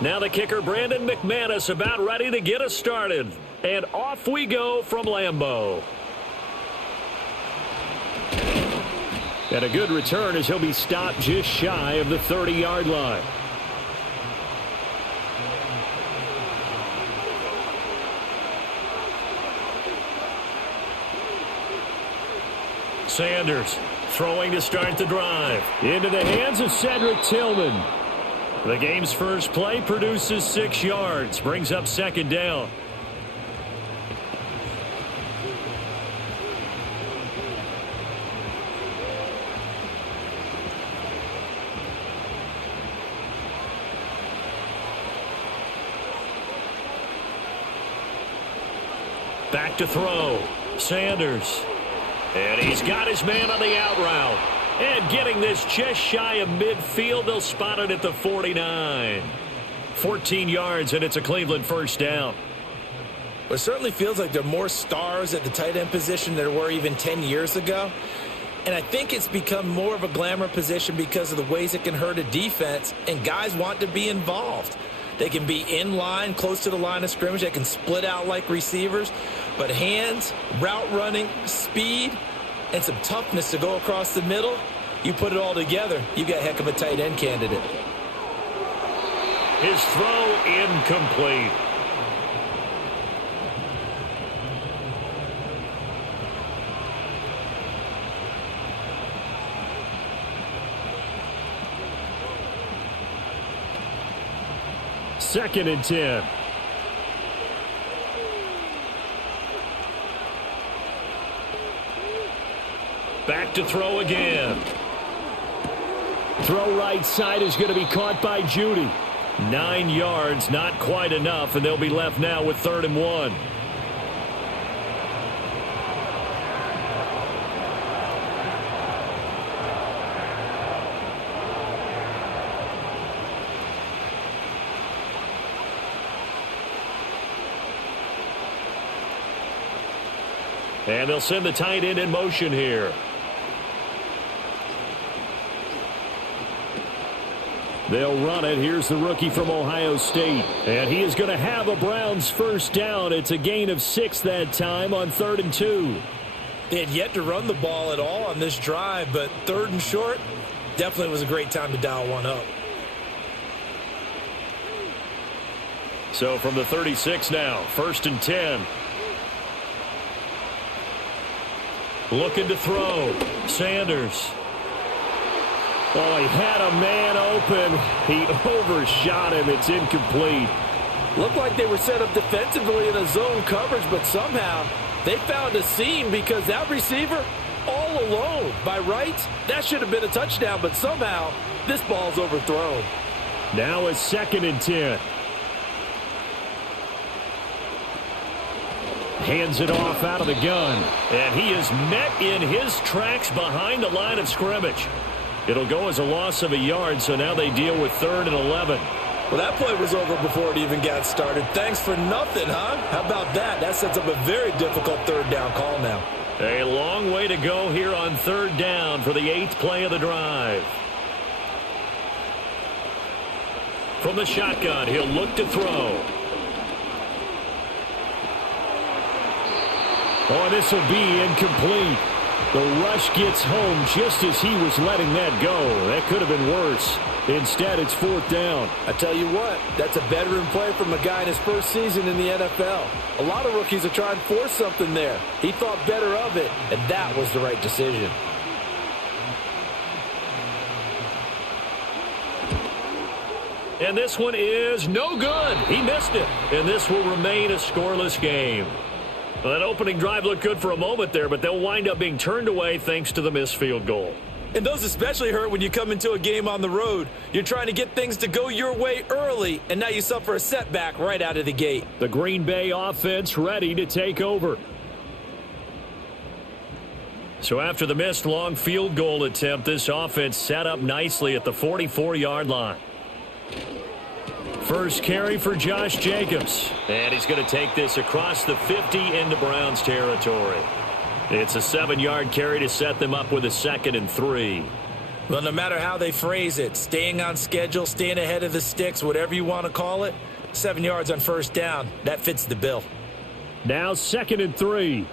Now the kicker, Brandon McManus, about ready to get us started. And off we go from Lambeau. And a good return as he'll be stopped just shy of the 30-yard line. Sanders throwing to start the drive. Into the hands of Cedric Tillman. The game's first play produces 6 yards. Brings up second down. Back to throw. Sanders. And he's got his man on the out route. And getting this just shy of midfield, they'll spot it at the 49. 14 yards, and it's a Cleveland first down. Well, it certainly feels like there are more stars at the tight end position than there were even 10 years ago. And I think it's become more of a glamour position because of the ways it can hurt a defense, and guys want to be involved. They can be in line, close to the line of scrimmage. They can split out like receivers. But hands, route running, speed, and some toughness to go across the middle, you put it all together, you got a heck of a tight end candidate. His throw incomplete. Second and 10. Back to throw again. Throw right side is going to be caught by Judy. 9 yards, not quite enough, and they'll be left now with 3rd and 1. And they'll send the tight end in motion here. They'll run it. Here's the rookie from Ohio State. And he is going to have a Browns first down. It's a gain of 6 that time on 3rd and 2. They had yet to run the ball at all on this drive, but 3rd and short, definitely was a great time to dial one up. So from the 36 now, 1st and 10. Looking to throw. Sanders. Oh, he had a man open. He overshot him. It's incomplete. Looked like they were set up defensively in a zone coverage, but somehow they found a seam because that receiver all alone. By rights, that should have been a touchdown, but somehow this ball's overthrown. Now it's 2nd and 10. Hands it off out of the gun. And he is met in his tracks behind the line of scrimmage. It'll go as a loss of a yard, so now they deal with 3rd and 11. Well, that play was over before it even got started. Thanks for nothing, huh? How about that? That sets up a very difficult 3rd down call now. A long way to go here on 3rd down for the 8th play of the drive. From the shotgun, he'll look to throw. Oh, this will be incomplete. The rush gets home just as he was letting that go. That could have been worse. Instead, it's 4th down. I tell you what, that's a veteran play from a guy in his first season in the NFL. A lot of rookies are trying to force something there. He thought better of it, and that was the right decision. And this one is no good. He missed it. And this will remain a scoreless game. Well, that opening drive looked good for a moment there, but they'll wind up being turned away thanks to the missed field goal. And those especially hurt when you come into a game on the road. You're trying to get things to go your way early, and now you suffer a setback right out of the gate. The Green Bay offense ready to take over. So after the missed long field goal attempt, this offense set up nicely at the 44-yard line. First carry for Josh Jacobs. And he's going to take this across the 50 into Browns territory. It's a 7-yard carry to set them up with a 2nd and 3. Well, no matter how they phrase it, staying on schedule, staying ahead of the sticks, whatever you want to call it, 7 yards on first down, that fits the bill. Now 2nd and 3.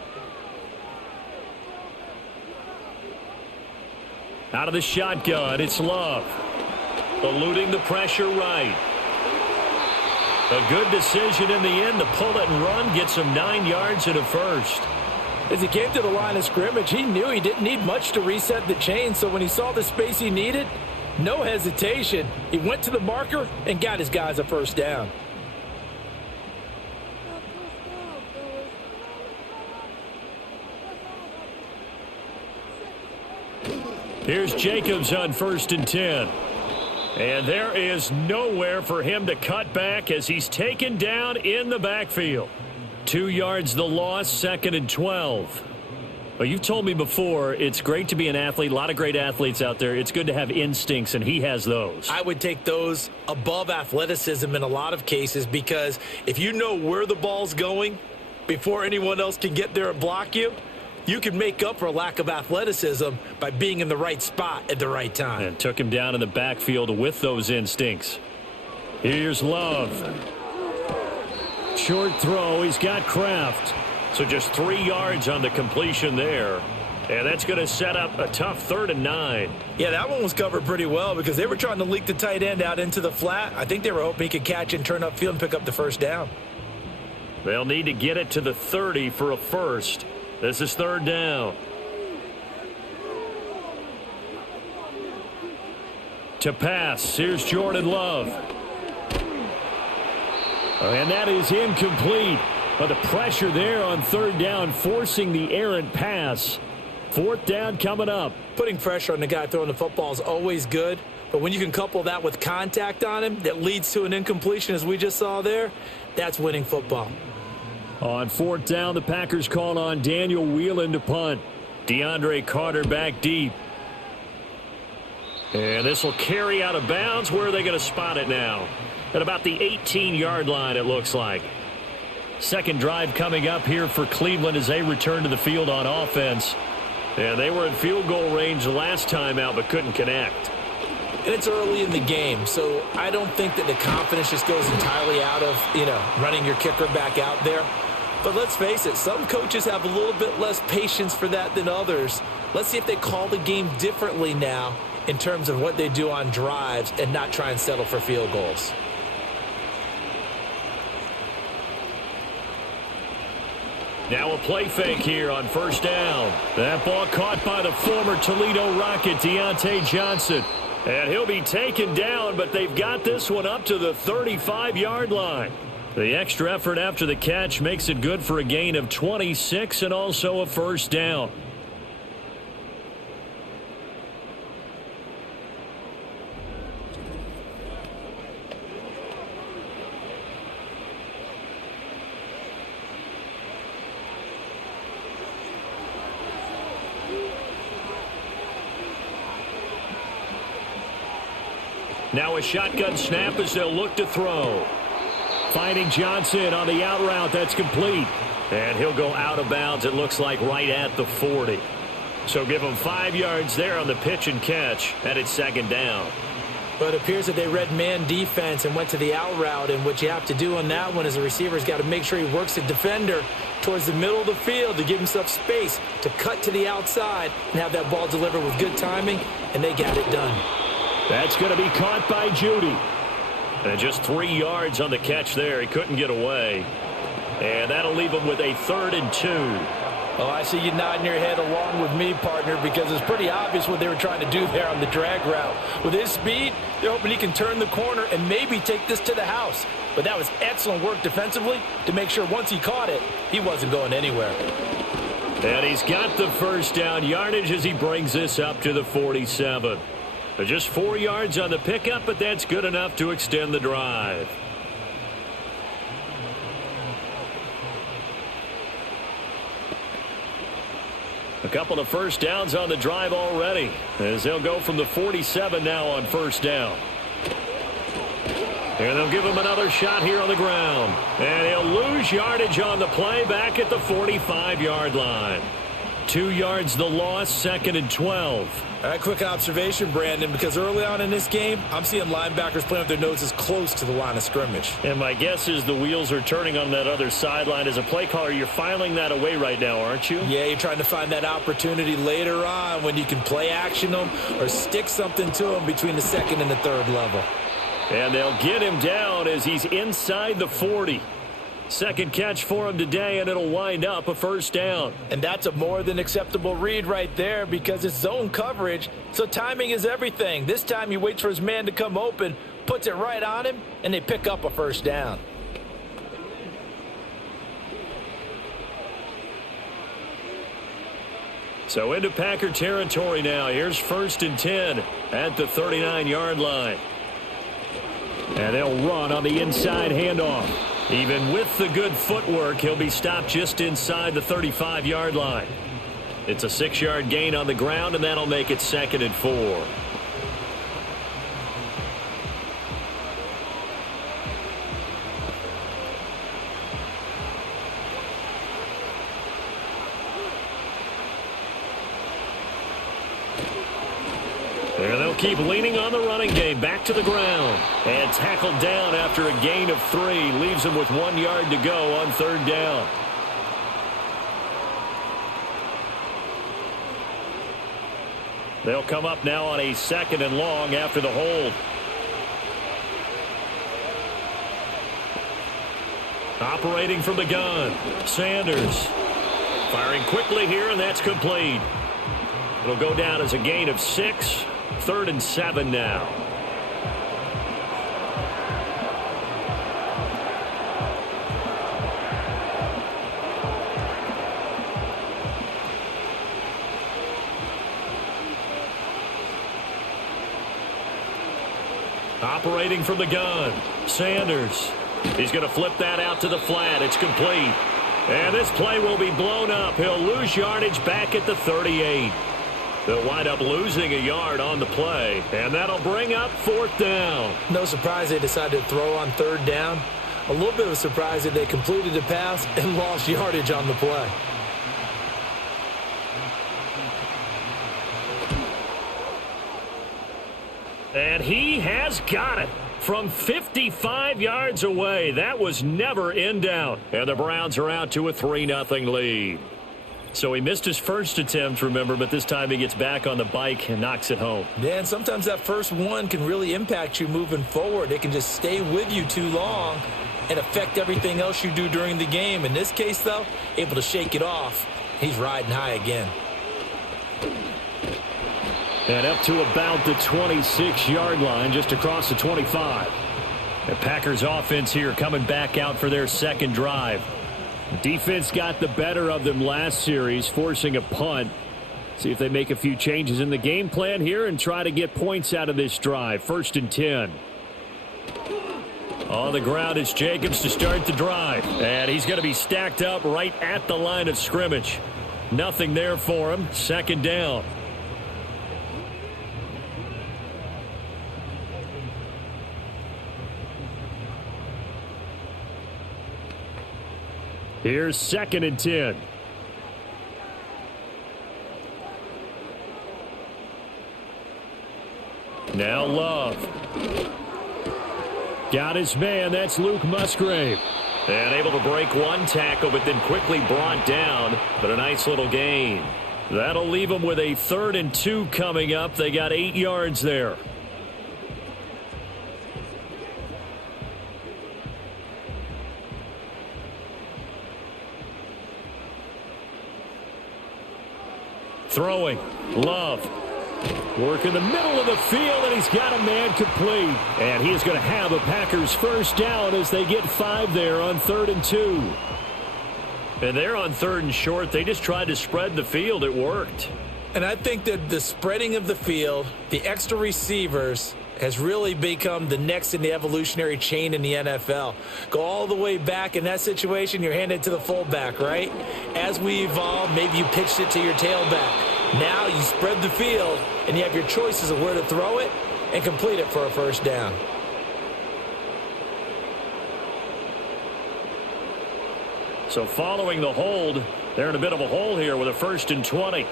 Out of the shotgun, it's Love. Eluding the pressure right. A good decision in the end to pull it and run, gets him 9 yards and a first. As he came to the line of scrimmage, he knew he didn't need much to reset the chain, so when he saw the space he needed, no hesitation. He went to the marker and got his guys a first down. Here's Jacobs on 1st and 10. And there is nowhere for him to cut back as he's taken down in the backfield. 2 yards the loss, 2nd and 12. Well, you've told me before, it's great to be an athlete. A lot of great athletes out there. It's good to have instincts, and he has those. I would take those above athleticism in a lot of cases, because if you know where the ball's going before anyone else can get there and block you, you can make up for a lack of athleticism by being in the right spot at the right time. And took him down in the backfield with those instincts. Here's Love. Short throw. He's got Kraft. So just 3 yards on the completion there. And that's going to set up a tough 3rd and 9. Yeah, that one was covered pretty well because they were trying to leak the tight end out into the flat. I think they were hoping he could catch and turn upfield and pick up the first down. They'll need to get it to the 30 for a first. This is 3rd down. To pass, here's Jordan Love. And that is incomplete. But the pressure there on 3rd down, forcing the errant pass. 4th down coming up. Putting pressure on the guy throwing the football is always good. But when you can couple that with contact on him that leads to an incompletion, as we just saw there, that's winning football. On 4th down, the Packers call on Daniel Whelan to punt. DeAndre Carter back deep. And this will carry out of bounds. Where are they going to spot it now? At about the 18-yard line, it looks like. Second drive coming up here for Cleveland as they return to the field on offense. And they were in field goal range last time out but couldn't connect. And it's early in the game, so I don't think that the confidence just goes entirely out of, running your kicker back out there. But let's face it, some coaches have a little bit less patience for that than others. Let's see if they call the game differently now in terms of what they do on drives and not try and settle for field goals. Now a play fake here on 1st down. That ball caught by the former Toledo Rocket, Deontay Johnson. And he'll be taken down, but they've got this one up to the 35-yard line. The extra effort after the catch makes it good for a gain of 26 and also a first down. Now a shotgun snap as they'll look to throw. Finding Johnson on the out route. That's complete. And he'll go out of bounds, it looks like, right at the 40. So give him 5 yards there on the pitch and catch. And it's 2nd down. But it appears that they read man defense and went to the out route. And what you have to do on that one is the receiver's got to make sure he works the defender towards the middle of the field to give himself space to cut to the outside and have that ball delivered with good timing. And they got it done. That's going to be caught by Judy. And just 3 yards on the catch there. He couldn't get away. And that'll leave him with a 3rd and 2. Oh, I see you nodding your head along with me, partner, because it's pretty obvious what they were trying to do there on the drag route. With his speed, they're hoping he can turn the corner and maybe take this to the house. But that was excellent work defensively to make sure once he caught it, he wasn't going anywhere. And he's got the first down yardage as he brings this up to the 47. Just 4 yards on the pickup, but that's good enough to extend the drive. A couple of first downs on the drive already as they'll go from the 47 now on 1st down. And they'll give him another shot here on the ground. And he'll lose yardage on the play back at the 45-yard line. 2 yards the loss, 2nd and 12. All right, quick observation, Brandon, because early on in this game, I'm seeing linebackers playing with their noses close to the line of scrimmage. And my guess is the wheels are turning on that other sideline. As a play caller, you're filing that away right now, aren't you? Yeah, you're trying to find that opportunity later on when you can play action them or stick something to them between the 2nd and the 3rd level. And they'll get him down as he's inside the 40. Second catch for him today, and it'll wind up a 1st down. And that's a more than acceptable read right there because it's zone coverage, so timing is everything. This time he waits for his man to come open, puts it right on him, and they pick up a 1st down. So into Packer territory now. Here's 1st and 10 at the 39-yard line. And they'll run on the inside handoff. Even with the good footwork, he'll be stopped just inside the 35-yard line. It's a 6-yard gain on the ground, and that'll make it 2nd and 4. And they'll keep leaning on the running game. Back to the ground. And tackled down after a gain of 3. Leaves him with 1 yard to go on 3rd down. They'll come up now on a 2nd and long after the hold. Operating from the gun. Sanders. Firing quickly here, and that's complete. It'll go down as a gain of 6. 3rd and 7 now. Operating from the gun. Sanders. He's going to flip that out to the flat. It's complete. And this play will be blown up. He'll lose yardage back at the 38. They'll wind up losing a yard on the play, and that'll bring up 4th down. No surprise they decided to throw on 3rd down. A little bit of a surprise that they completed the pass and lost yardage on the play. And he has got it from 55 yards away. That was never in doubt. And the Browns are out to a 3-0 lead. So he missed his first attempt, remember, but this time he gets back on the bike and knocks it home. Yeah, and sometimes that first one can really impact you moving forward. It can just stay with you too long and affect everything else you do during the game. In this case, though, able to shake it off. He's riding high again. And up to about the 26-yard line, just across the 25. The Packers offense here coming back out for their 2nd drive. Defense got the better of them last series, forcing a punt. See if they make a few changes in the game plan here and try to get points out of this drive. 1st and 10. On the ground is Jacobs to start the drive. And he's going to be stacked up right at the line of scrimmage. Nothing there for him. 2nd down. Here's 2nd and 10. Now Love. Got his man. That's Luke Musgrave. And able to break one tackle, but then quickly brought down. But a nice little gain. That'll leave them with a 3rd and 2 coming up. They got 8 yards there. Throwing. Love. Work in the middle of the field, and he's got a man complete. And he is going to have a Packers 1st down as they get 5 there on 3rd and 2. And they're on 3rd and short. They just tried to spread the field. It worked. And I think that the spreading of the field, the extra receivers, has really become the next in the evolutionary chain in the NFL. Go all the way back in that situation, you're handed to the fullback, right? As we evolve, maybe you pitched it to your tailback. Now you spread the field, and you have your choices of where to throw it and complete it for a 1st down. So following the hold, They're in a bit of a hole here with a 1st and 20.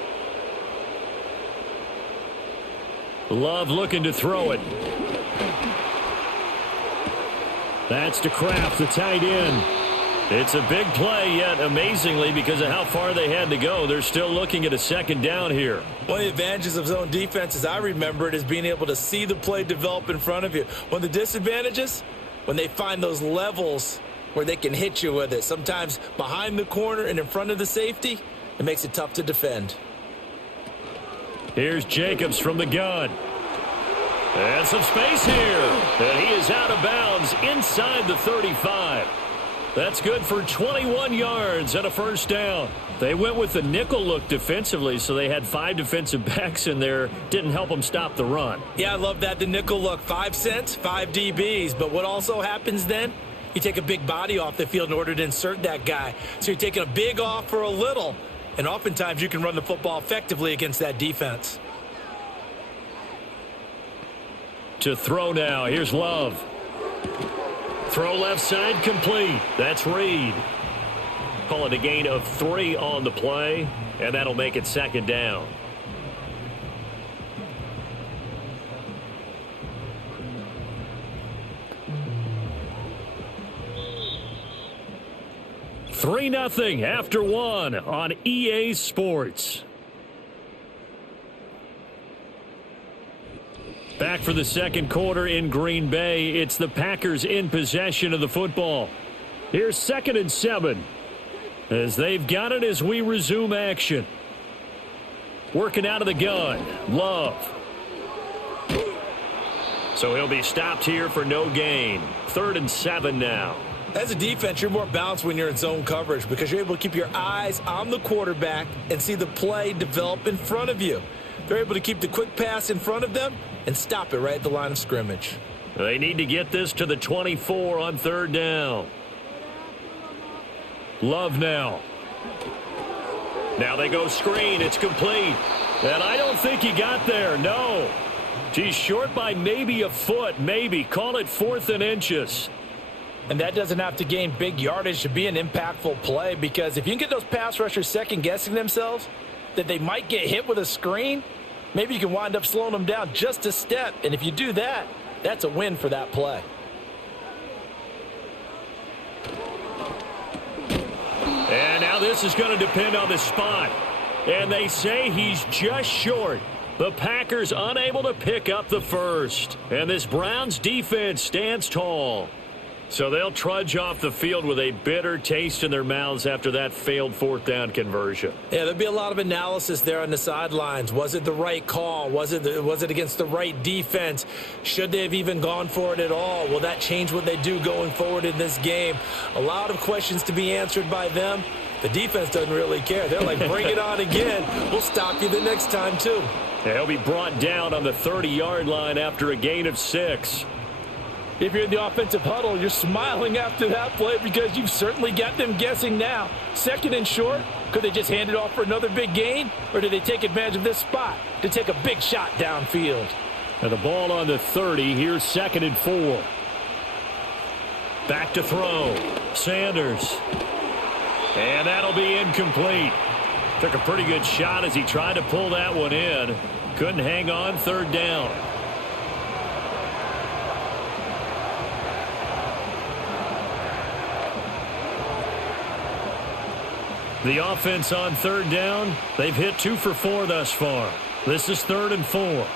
Love looking to throw it. That's to Kraft, the tight end. It's a big play, yet amazingly, because of how far they had to go, they're still looking at a 2nd down here. One of the advantages of zone defense, as I remember it, is being able to see the play develop in front of you. One of the disadvantages, when they find those levels where they can hit you with it, sometimes behind the corner and in front of the safety, it makes it tough to defend. Here's Jacobs from the gun. And some space here. And he is out of bounds inside the 35. That's good for 21 yards and a 1st down. They went with the nickel look defensively, so they had 5 defensive backs in there. Didn't help them stop the run. Yeah, I love that, the nickel look. 5 cents, 5 DBs. But what also happens then? You take a big body off the field in order to insert that guy. So you're taking a big off for a little. And oftentimes you can run the football effectively against that defense. To throw now. Here's Love. Throw left side complete. That's Reed. Call it a gain of 3 on the play, and that'll make it 2nd down. Three 0 after 1 on EA Sports. Back for the 2nd quarter in Green Bay. It's the Packers in possession of the football. Here's 2nd and 7. As they've got it as we resume action. Working out of the gun. Love. So he'll be stopped here for no gain. 3rd and 7 now. As a defense, you're more balanced when you're in zone coverage because you're able to keep your eyes on the quarterback and see the play develop in front of you. They're able to keep the quick pass in front of them and stop it right at the line of scrimmage. They need to get this to the 24 on 3rd down. Love now. Now they go screen. It's complete. And I don't think he got there. No. He's short by maybe a foot. Maybe. Call it 4th and inches. And that doesn't have to gain big yardage to be an impactful play because if you can get those pass rushers second-guessing themselves that they might get hit with a screen, maybe you can wind up slowing them down just a step. And if you do that, that's a win for that play. And now this is going to depend on the spot. And they say he's just short. The Packers unable to pick up the 1st. And this Browns defense stands tall. So they'll trudge off the field with a bitter taste in their mouths after that failed 4th down conversion. Yeah, there'll be a lot of analysis there on the sidelines. Was it the right call? Was it against the right defense? Should they have even gone for it at all? Will that change what they do going forward in this game? A lot of questions to be answered by them. The defense doesn't really care. They're like, bring it on again. We'll stop you the next time, too. Yeah, he'll be brought down on the 30-yard line after a gain of 6. If you're in the offensive huddle, you're smiling after that play because you've certainly got them guessing now. 2nd and short, could they just hand it off for another big gain? Or did they take advantage of this spot to take a big shot downfield? And the ball on the 30. Here's 2nd and 4. Back to throw. Sanders. And that'll be incomplete. Took a pretty good shot as he tried to pull that one in. Couldn't hang on. 3rd down. The offense on 3rd down, they've hit 2 for 4 thus far. This is 3rd and 4.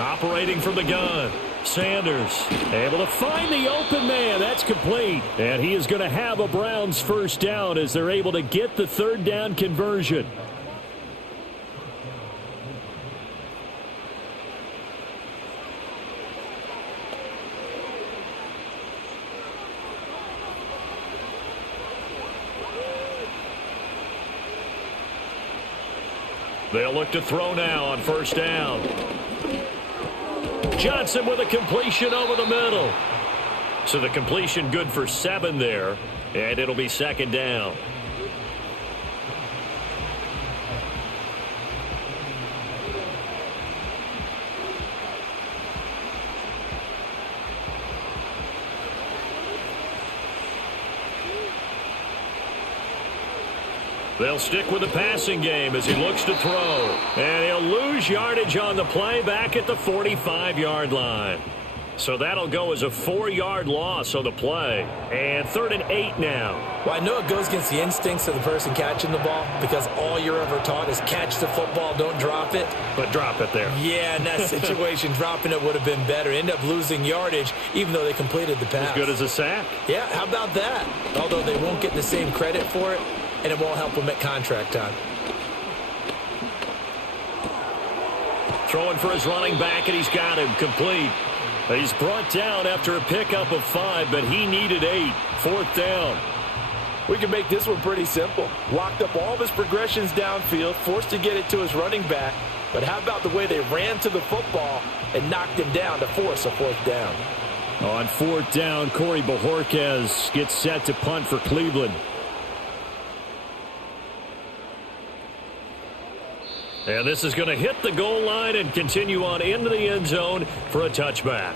Operating from the gun. Sanders able to find the open man. That's complete. And he is going to have a Browns 1st down as they're able to get the 3rd down conversion. They'll look to throw now on 1st down. Johnson with a completion over the middle. So the completion good for 7 there, and it'll be 2nd down. They'll stick with the passing game as he looks to throw. And he'll lose yardage on the play back at the 45-yard line. So that'll go as a 4-yard loss on the play. And 3rd and 8 now. Well, I know it goes against the instincts of the person catching the ball because all you're ever taught is catch the football, don't drop it. But drop it there. Yeah, in that situation, dropping it would have been better. End up losing yardage even though they completed the pass. As good as a sack. Yeah, how about that? Although they won't get the same credit for it, and it won't help them at contract time. Throwing for his running back, and he's got him complete. He's brought down after a pickup of 5, but he needed 8. 4th down. We can make this one pretty simple. Locked up all of his progressions downfield, forced to get it to his running back. But how about the way they ran to the football and knocked him down to force a 4th down? On 4th down, Corey Bojorquez gets set to punt for Cleveland. And this is going to hit the goal line and continue on into the end zone for a touchback.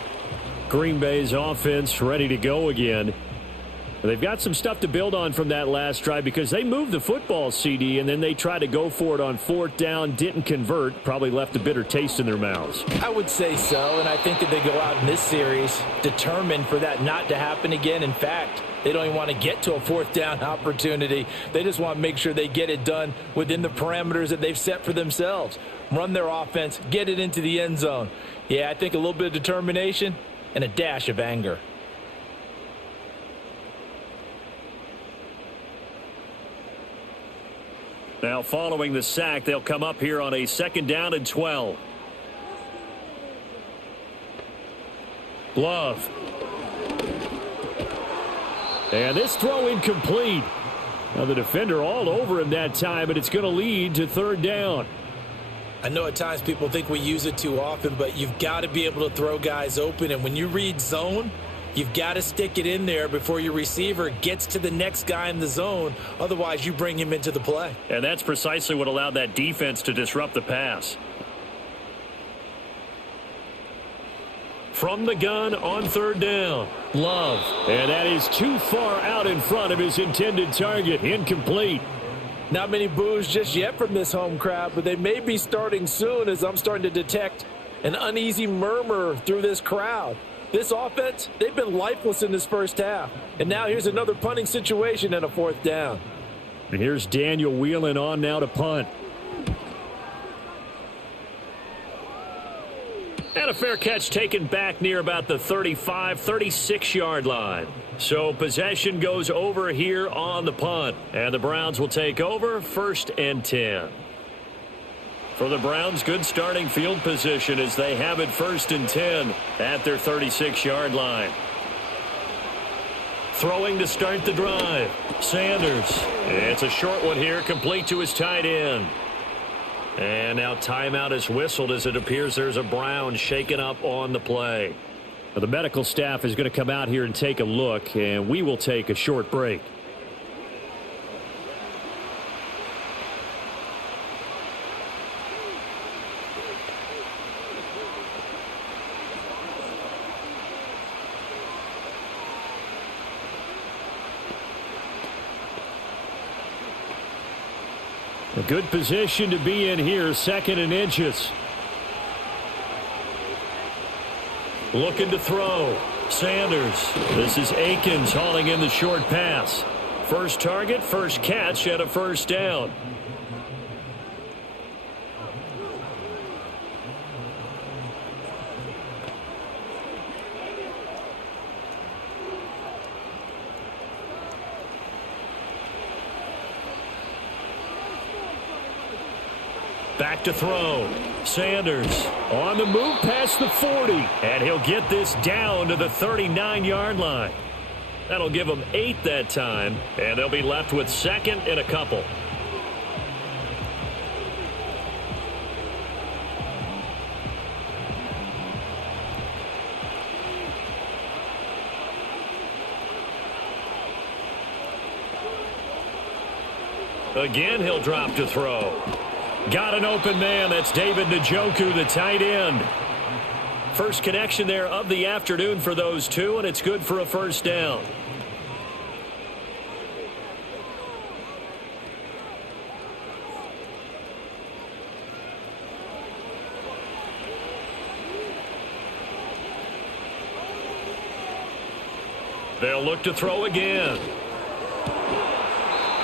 Green Bay's offense ready to go again. They've got some stuff to build on from that last drive because they moved the football, CD, and then they tried to go for it on 4th down, didn't convert, probably left a bitter taste in their mouths. I would say so, and I think that they go out in this series determined for that not to happen again. In fact, they don't even want to get to a 4th down opportunity. They just want to make sure they get it done within the parameters that they've set for themselves. Run their offense, get it into the end zone. Yeah, I think a little bit of determination and a dash of anger. Now following the sack, they'll come up here on a 2nd down and 12. Love. And this throw incomplete. Now the defender all over him that time, but it's going to lead to 3rd down. I know at times people think we use it too often, but you've got to be able to throw guys open. And when you read zone, you've got to stick it in there before your receiver gets to the next guy in the zone. Otherwise, you bring him into the play. And that's precisely what allowed that defense to disrupt the pass. From the gun on 3rd down, Love. And that is too far out in front of his intended target. Incomplete. Not many boos just yet from this home crowd, but they may be starting soon as I'm starting to detect an uneasy murmur through this crowd. This offense, they've been lifeless in this first half. And now here's another punting situation and a 4th down. And here's Daniel Whelan on now to punt. And a fair catch taken back near about the 35, 36-yard line. So possession goes over here on the punt. And the Browns will take over 1st and 10. For the Browns, good starting field position as they have it 1st and 10 at their 36-yard line. Throwing to start the drive. Sanders. It's a short one here, complete to his tight end. And now timeout is whistled as it appears there's a Brown shaken up on the play. Now the medical staff is going to come out here and take a look, and we will take a short break. A good position to be in here, 2nd and inches. Looking to throw. Sanders. This is Akins hauling in the short pass. First target, first catch, and a 1st down. Back to throw. Sanders on the move past the 40. And he'll get this down to the 39-yard line. That'll give them 8 that time. And they'll be left with 2nd and a couple. Again, he'll drop to throw. Got an open man. That's David Njoku, the tight end. First connection there of the afternoon for those two, and it's good for a 1st down. They'll look to throw again.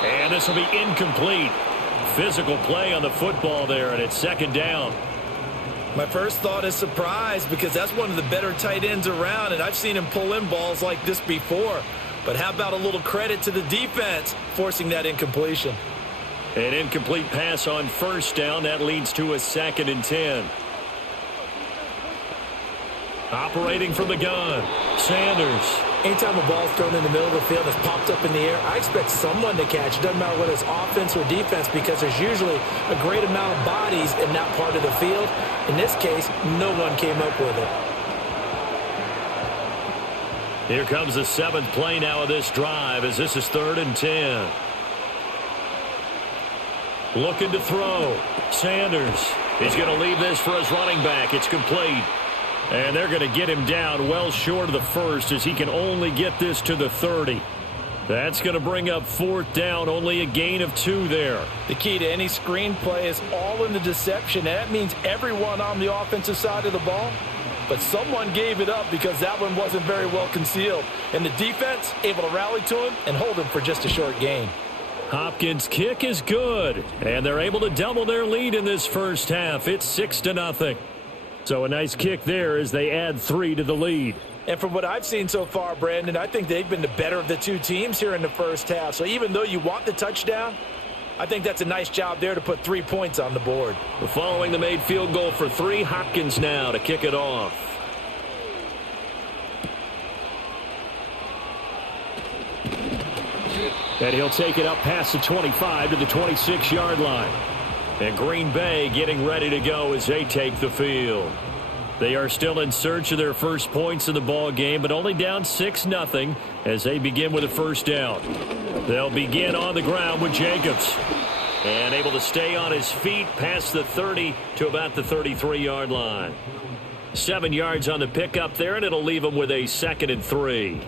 And this will be incomplete. Physical play on the football there, and it's second down. My first thought is surprise because that's one of the better tight ends around, and I've seen him pull in balls like this before. But how about a little credit to the defense forcing that incompletion? An incomplete pass on first down. That leads to a 2nd and 10. Operating from the gun, Sanders. Anytime a ball's thrown in the middle of the field and it's popped up in the air, I expect someone to catch. It doesn't matter whether it's offense or defense because there's usually a great amount of bodies in that part of the field. In this case, no one came up with it. Here comes the 7th play now of this drive as this is 3rd and 10. Looking to throw. Sanders. He's going to leave this for his running back. It's complete. And they're going to get him down well short of the first as he can only get this to the 30. That's going to bring up 4th down, only a gain of 2 there. The key to any screenplay is all in the deception. And that means everyone on the offensive side of the ball. But someone gave it up because that one wasn't very well concealed. And the defense able to rally to him and hold him for just a short gain. Hopkins' kick is good. And they're able to double their lead in this first half. It's 6-0. So a nice kick there as they add 3 to the lead. And from what I've seen so far, Brandon, I think they've been the better of the two teams here in the first half. So even though you want the touchdown, I think that's a nice job there to put 3 points on the board. Following the made field goal for 3, Hopkins now to kick it off. And he'll take it up past the 25 to the 26-yard line. And Green Bay getting ready to go as they take the field. They are still in search of their first points in the ball game, but only down 6-0 as they begin with a first down. They'll begin on the ground with Jacobs. And able to stay on his feet past the 30 to about the 33-yard line. 7 yards on the pickup there, and it'll leave him with a 2nd and 3.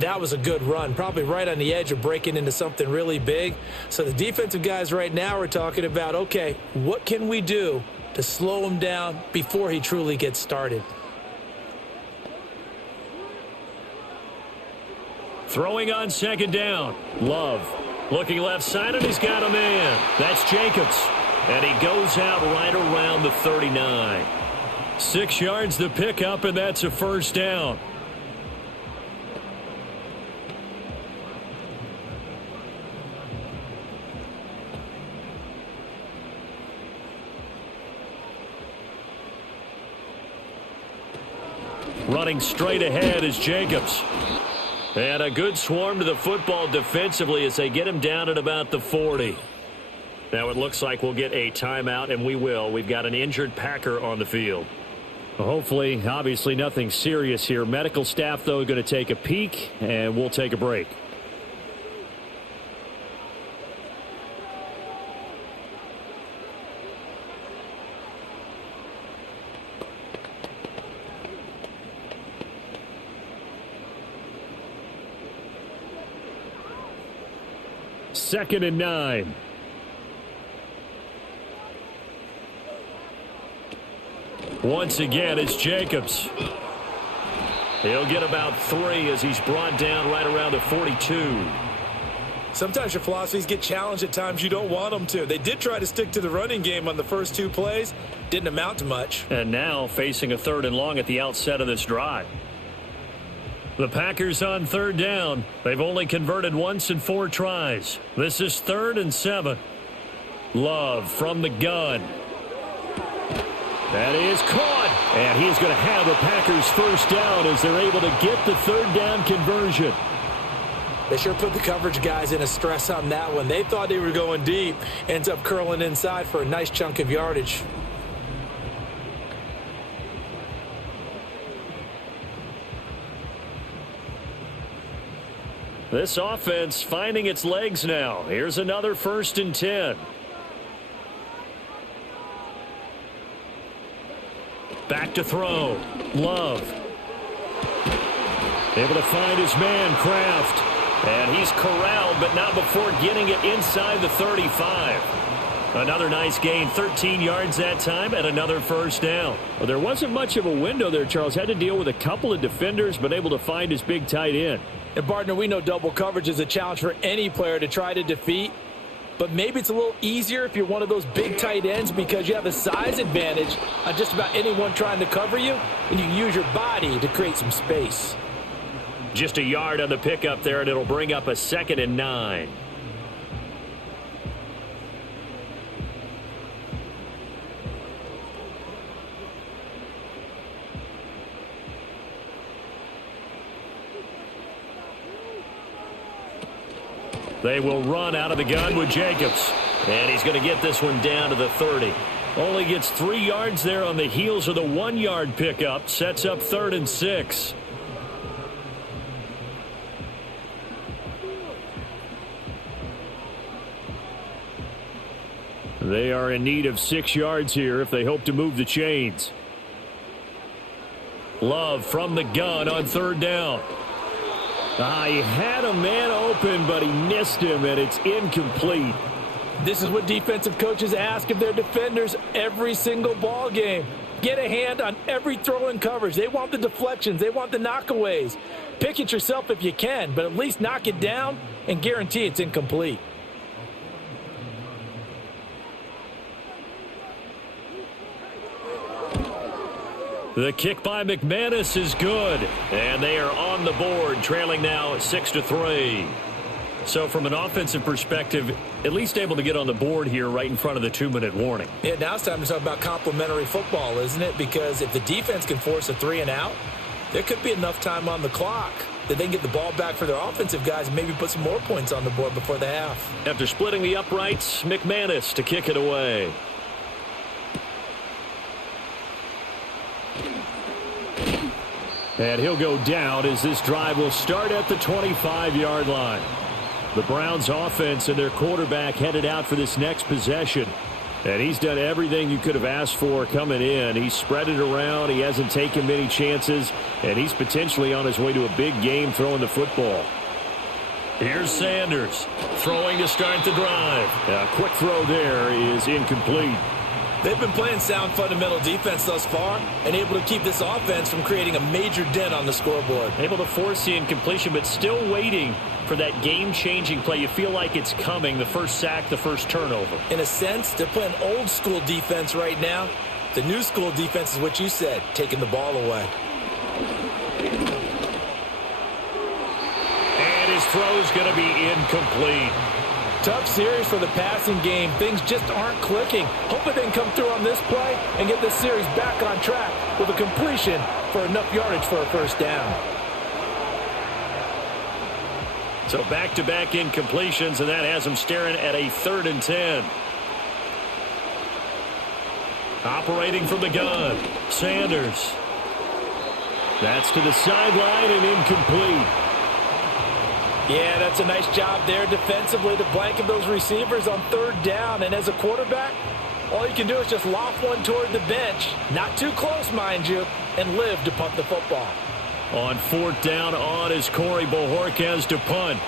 That was a good run, probably right on the edge of breaking into something really big. So the defensive guys right now are talking about, okay, what can we do to slow him down before he truly gets started? Throwing on 2nd down. Love. Looking left side, and he's got a man. That's Jacobs. And he goes out right around the 39. 6 yards the pickup, and that's a first down. Running straight ahead is Jacobs. And a good swarm to the football defensively as they get him down at about the 40. Now it looks like we'll get a timeout, and we will. We've got an injured Packer on the field. Hopefully, obviously nothing serious here. Medical staff, though, going to take a peek, and we'll take a break. Second and 9. Once again, it's Jacobs. He'll get about 3 as he's brought down right around the 42. Sometimes your philosophies get challenged at times you don't want them to. They did try to stick to the running game on the first 2 plays. Didn't amount to much. And now facing a 3rd and long at the outset of this drive. The Packers on 3rd down. They've only converted once in 4 tries. This is 3rd and 7. Love from the gun. That is caught. And he's going to have the Packers first down as they're able to get the 3rd down conversion. They sure put the coverage guys in a stress on that one. They thought they were going deep. Ends up curling inside for a nice chunk of yardage. This offense finding its legs now. Here's another 1st and 10. Back to throw. Love. Able to find his man, Kraft. And he's corralled, but not before getting it inside the 35. Another nice gain, 13 yards that time, and another first down. Well, there wasn't much of a window there, Charles. Had to deal with a couple of defenders, but able to find his big tight end. And, partner, we know double coverage is a challenge for any player to try to defeat. But maybe it's a little easier if you're one of those big tight ends because you have a size advantage on just about anyone trying to cover you, and you can use your body to create some space. Just a yard on the pickup there, and it'll bring up a 2nd and 9. They will run out of the gun with Jacobs. And he's going to get this one down to the 30. Only gets 3 yards there on the heels of the 1-yard pickup. Sets up 3rd and 6. They are in need of 6 yards here if they hope to move the chains. Love from the gun on 3rd down. He had a man open, but he missed him, and it's incomplete. This is what defensive coaches ask of their defenders every single ball game. Get a hand on every throw in coverage. They want the deflections. They want the knockaways. Pick it yourself if you can, but at least knock it down and guarantee it's incomplete. The kick by McManus is good, and they are on the board, trailing now 6-3. So from an offensive perspective, at least able to get on the board here right in front of the 2-minute warning. Yeah, now it's time to talk about complementary football, isn't it? Because if the defense can force a 3 and out, there could be enough time on the clock that they can get the ball back for their offensive guys and maybe put some more points on the board before the half. After splitting the uprights, McManus to kick it away. And he'll go down as this drive will start at the 25-yard line. The Browns offense and their quarterback headed out for this next possession. And he's done everything you could have asked for coming in. He's spread it around. He hasn't taken many chances. And he's potentially on his way to a big game throwing the football. Here's Sanders throwing to start the drive. A quick throw there is incomplete. They've been playing sound fundamental defense thus far and able to keep this offense from creating a major dent on the scoreboard. Able to force the incompletion, but still waiting for that game-changing play. You feel like it's coming, the first sack, the first turnover. In a sense, they're playing old-school defense right now. The new-school defense is what you said, taking the ball away. And his throw's going to be incomplete. Tough series for the passing game. Things just aren't clicking. Hopefully they can come through on this play and get this series back on track with a completion for enough yardage for a first down. So back-to-back incompletions, and that has them staring at a 3rd and 10. Operating from the gun, Sanders. That's to the sideline and incomplete. Yeah, that's a nice job there defensively to blanket those receivers on 3rd down. And as a quarterback, all you can do is just loft one toward the bench. Not too close, mind you, and live to punt the football. On 4th down on is Corey Bojorquez to punt.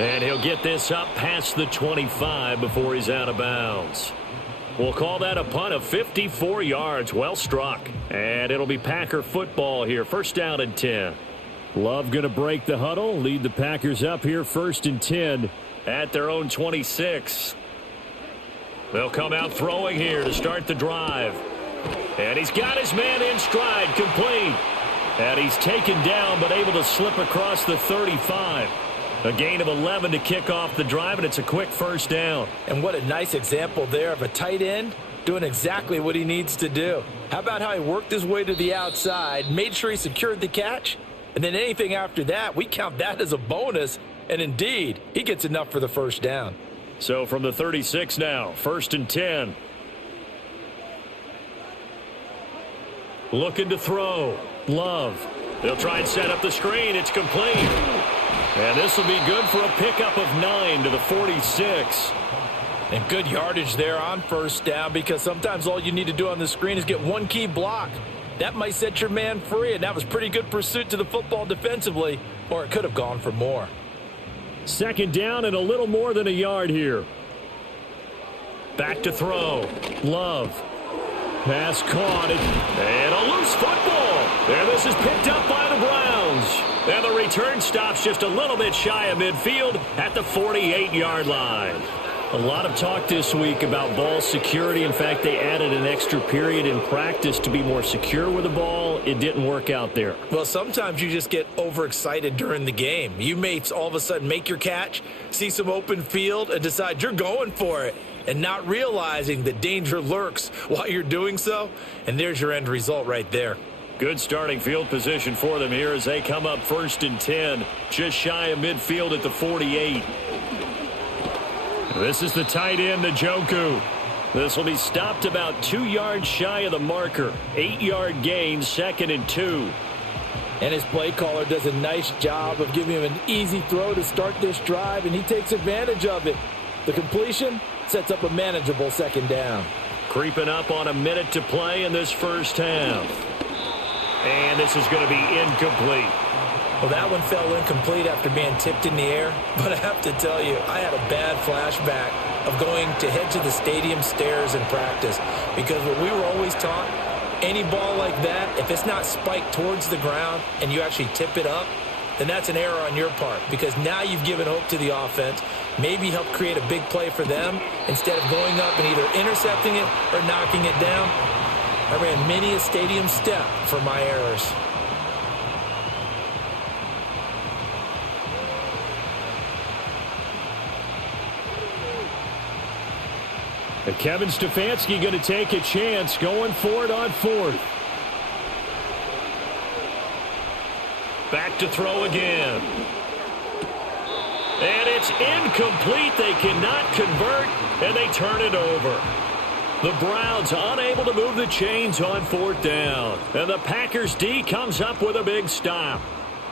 And he'll get this up past the 25 before he's out of bounds. We'll call that a punt of 54 yards. Well struck. And it'll be Packer football here. 1st down and 10. Love going to break the huddle. Lead the Packers up here 1st and 10 at their own 26. They'll come out throwing here to start the drive. And he's got his man in stride. Complete. And he's taken down but able to slip across the 35. A gain of 11 to kick off the drive, and it's a quick 1st down. And what a nice example there of a tight end doing exactly what he needs to do. How about how he worked his way to the outside, made sure he secured the catch, and then anything after that, we count that as a bonus. And indeed, he gets enough for the 1st down. So from the 36 now, 1st and 10. Looking to throw. Love. They'll try and set up the screen. It's complete. And this will be good for a pickup of 9 to the 46. And good yardage there on 1st down because sometimes all you need to do on the screen is get one key block. that might set your man free, and that was pretty good pursuit to the football defensively, or it could have gone for more. Second down and a little more than a yard here. Back to throw. Love. Pass caught. And a loose football. And this is picked up by the Browns. And the return stops just a little bit shy of midfield at the 48-yard line. A lot of talk this week about ball security. In fact, they added an extra period in practice to be more secure with the ball. It didn't work out there. Well, sometimes you just get overexcited during the game. You may all of a sudden make your catch, see some open field, and decide you're going for it, and not realizing that danger lurks while you're doing so. And there's your end result right there. Good starting field position for them here as they come up 1st and 10, just shy of midfield at the 48. This is the tight end, Njoku. This will be stopped about 2 yards shy of the marker. 8-yard gain, 2nd and 2. And his play caller does a nice job of giving him an easy throw to start this drive, and he takes advantage of it. The completion sets up a manageable 2nd down. Creeping up on a minute to play in this first half. And this is going to be incomplete. Well, that one fell incomplete after being tipped in the air. But I have to tell you, I had a bad flashback of going to head to the stadium stairs in practice. Because what we were always taught, any ball like that, if it's not spiked towards the ground and you actually tip it up, then that's an error on your part. Because now you've given hope to the offense. Maybe help create a big play for them instead of going up and either intercepting it or knocking it down. I ran many a stadium step for my errors. And Kevin Stefanski going to take a chance going for it on 4th. Back to throw again. And it's incomplete. They cannot convert, and they turn it over. The Browns unable to move the chains on 4th down. And the Packers D comes up with a big stop.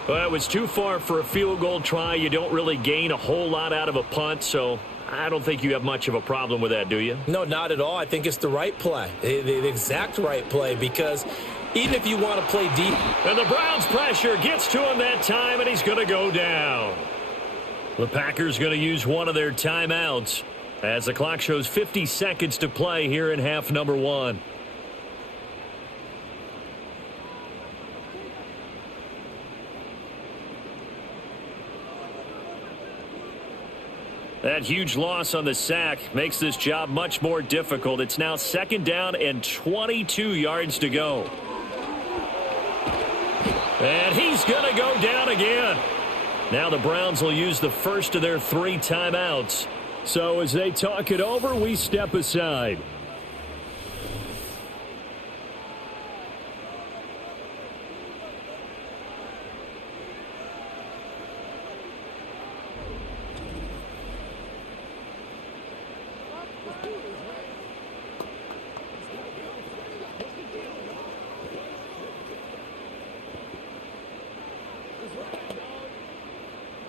Well, it was too far for a field goal try. You don't really gain a whole lot out of a punt, so I don't think you have much of a problem with that, do you? No, not at all. I think it's the right play, the exact right play, because even if you want to play deep. And the Browns pressure gets to him that time, and he's going to go down. The Packers going to use one of their timeouts as the clock shows 50 seconds to play here in half number 1. That huge loss on the sack makes this job much more difficult. It's now 2nd down and 22 yards to go. And he's going to go down again. Now the Browns will use the first of their 3 timeouts. So as they talk it over, we step aside.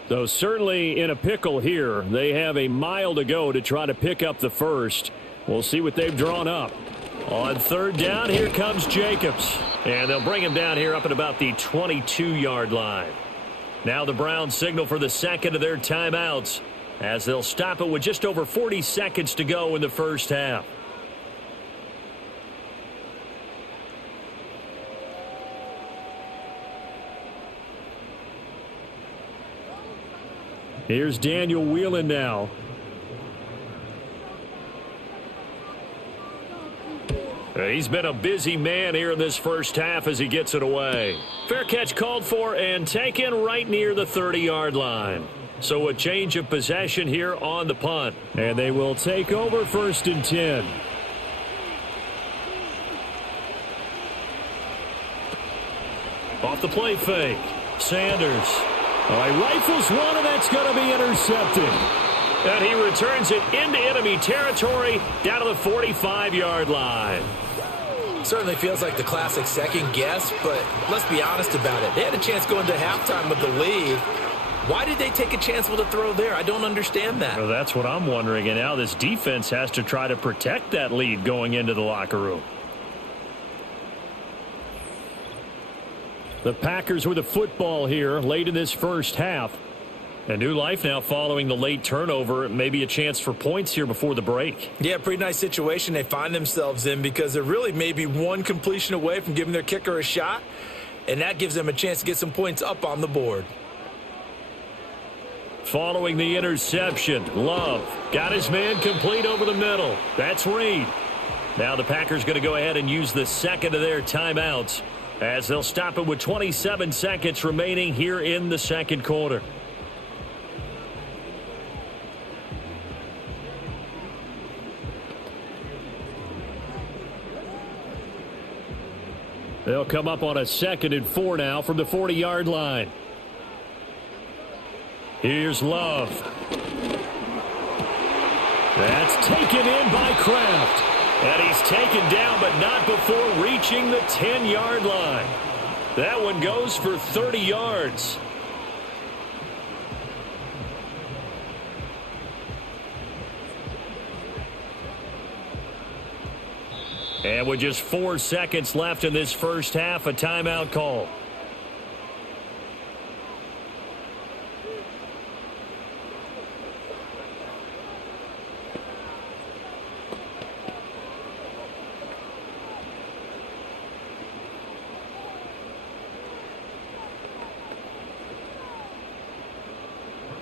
So certainly in a pickle here. They have a mile to go to try to pick up the first. We'll see what they've drawn up. On 3rd down, here comes Jacobs. And they'll bring him down here up at about the 22-yard line. Now the Browns signal for the second of their timeouts as they'll stop it with just over 40 seconds to go in the first half. Here's Daniel Whelan now. He's been a busy man here in this first half as he gets it away. Fair catch called for and taken right near the 30-yard line. So a change of possession here on the punt. And they will take over 1st and 10. Off the play fake. Sanders. He rifles one, and that's going to be intercepted. And he returns it into enemy territory down to the 45-yard line. Certainly feels like the classic second guess, but let's be honest about it. They had a chance going to halftime with the lead. Why did they take a chance with a throw there? I don't understand that. Well, that's what I'm wondering. And now this defense has to try to protect that lead going into the locker room. The Packers with a football here late in this first half. A new life now following the late turnover. Maybe a chance for points here before the break. Yeah, pretty nice situation they find themselves in because they're really maybe one completion away from giving their kicker a shot, and that gives them a chance to get some points up on the board. Following the interception, Love got his man complete over the middle. That's Reed. Now the Packers going to go ahead and use the second of their timeouts as they'll stop it with 27 seconds remaining here in the second quarter. They'll come up on a 2nd and 4 now from the 40-yard line. Here's Love. That's taken in by Kraft. And he's taken down, but not before reaching the 10-yard line. That one goes for 30 yards. And with just 4 seconds left in this first half, a timeout call.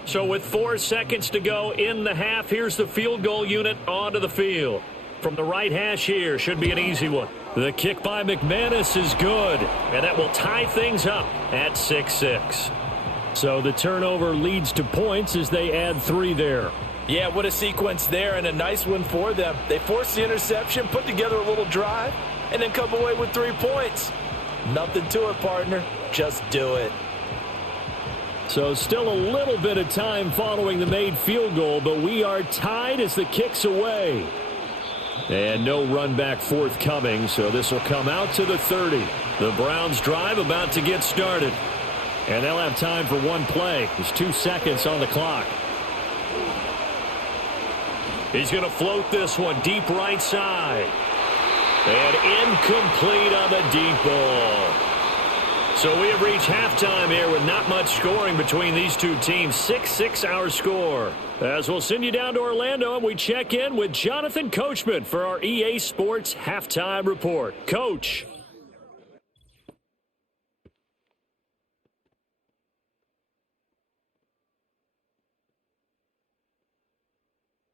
So with 4 seconds to go in the half, here's the field goal unit onto the field. From the right hash here, should be an easy one. The kick by McManus is good, and that will tie things up at 6-6. So the turnover leads to points as they add 3 there. Yeah, what a sequence there, and a nice one for them. They force the interception, put together a little drive, and then come away with 3 points. Nothing to it, partner. Just do it. So still a little bit of time following the made field goal, but we are tied as the kick's away. And no run back forthcoming, so this will come out to the 30. The Browns drive about to get started. And they'll have time for one play. There's 2 seconds on the clock. He's going to float this one deep right side. And incomplete on the deep ball. So we have reached halftime here with not much scoring between these two teams. 6-6 our score. As we'll send you down to Orlando and we check in with Jonathan Coachman for our EA Sports Halftime Report. Coach.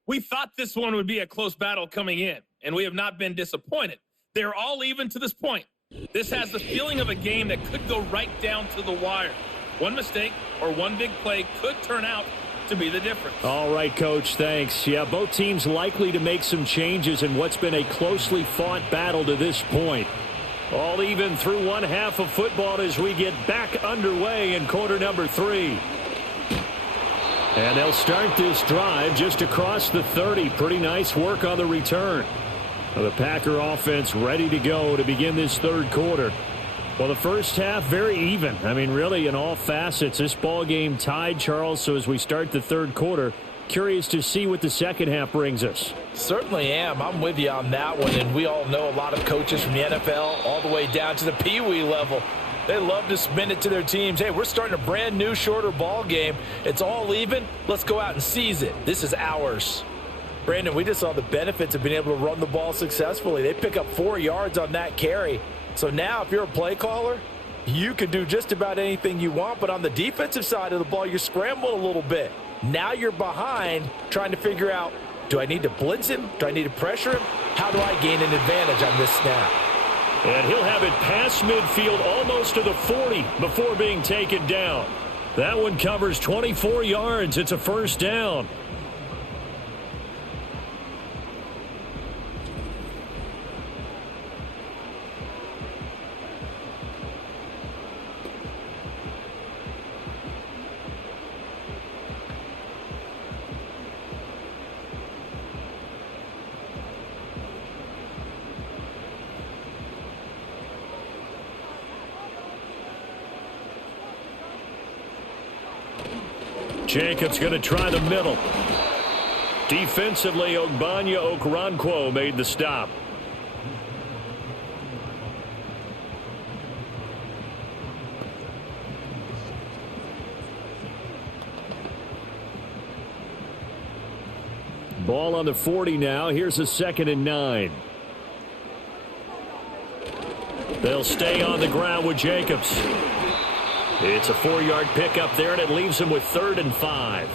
We thought this one would be a close battle coming in, and we have not been disappointed. They're all even to this point. This has the feeling of a game that could go right down to the wire. One mistake or one big play could turn out to be the difference. All right, Coach, thanks. Yeah, both teams likely to make some changes in what's been a closely fought battle to this point. All even through one half of football as we get back underway in quarter number 3. And they'll start this drive just across the 30. Pretty nice work on the return. The Packer offense ready to go to begin this third quarter. Well, the first half, very even. I mean, really, in all facets, this ball game tied, Charles. So as we start the third quarter, curious to see what the second half brings us. Certainly am. I'm with you on that one. And we all know a lot of coaches from the NFL all the way down to the Pee Wee level. They love to spin it to their teams. Hey, we're starting a brand new, shorter ball game. It's all even. Let's go out and seize it. This is ours. Brandon, we just saw the benefits of being able to run the ball successfully. They pick up 4 yards on that carry. So now if you're a play caller, you can do just about anything you want. But on the defensive side of the ball, you're scrambling a little bit. Now you're behind trying to figure out, do I need to blitz him? Do I need to pressure him? How do I gain an advantage on this snap? And he'll have it past midfield almost to the 40 before being taken down. That one covers 24 yards. It's a first down. Jacobs going to try the middle. Defensively, Ogbanya Okoronkwo made the stop. Ball on the 40 now. Here's a 2nd and 9. They'll stay on the ground with Jacobs. It's a 4-yard pickup there, and it leaves them with 3rd and 5.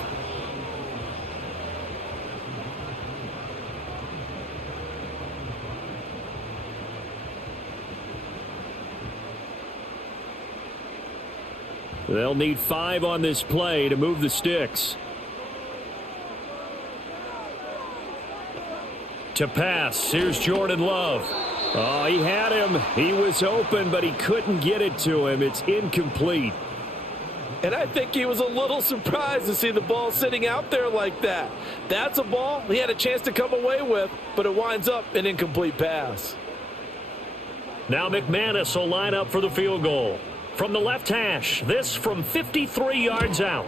They'll need 5 on this play to move the sticks. To pass, here's Jordan Love. Oh, he had him. He was open, but he couldn't get it to him. It's incomplete. And I think he was a little surprised to see the ball sitting out there like that. That's a ball he had a chance to come away with, but it winds up an incomplete pass. Now McManus will line up for the field goal. From the left hash, this from 53 yards out.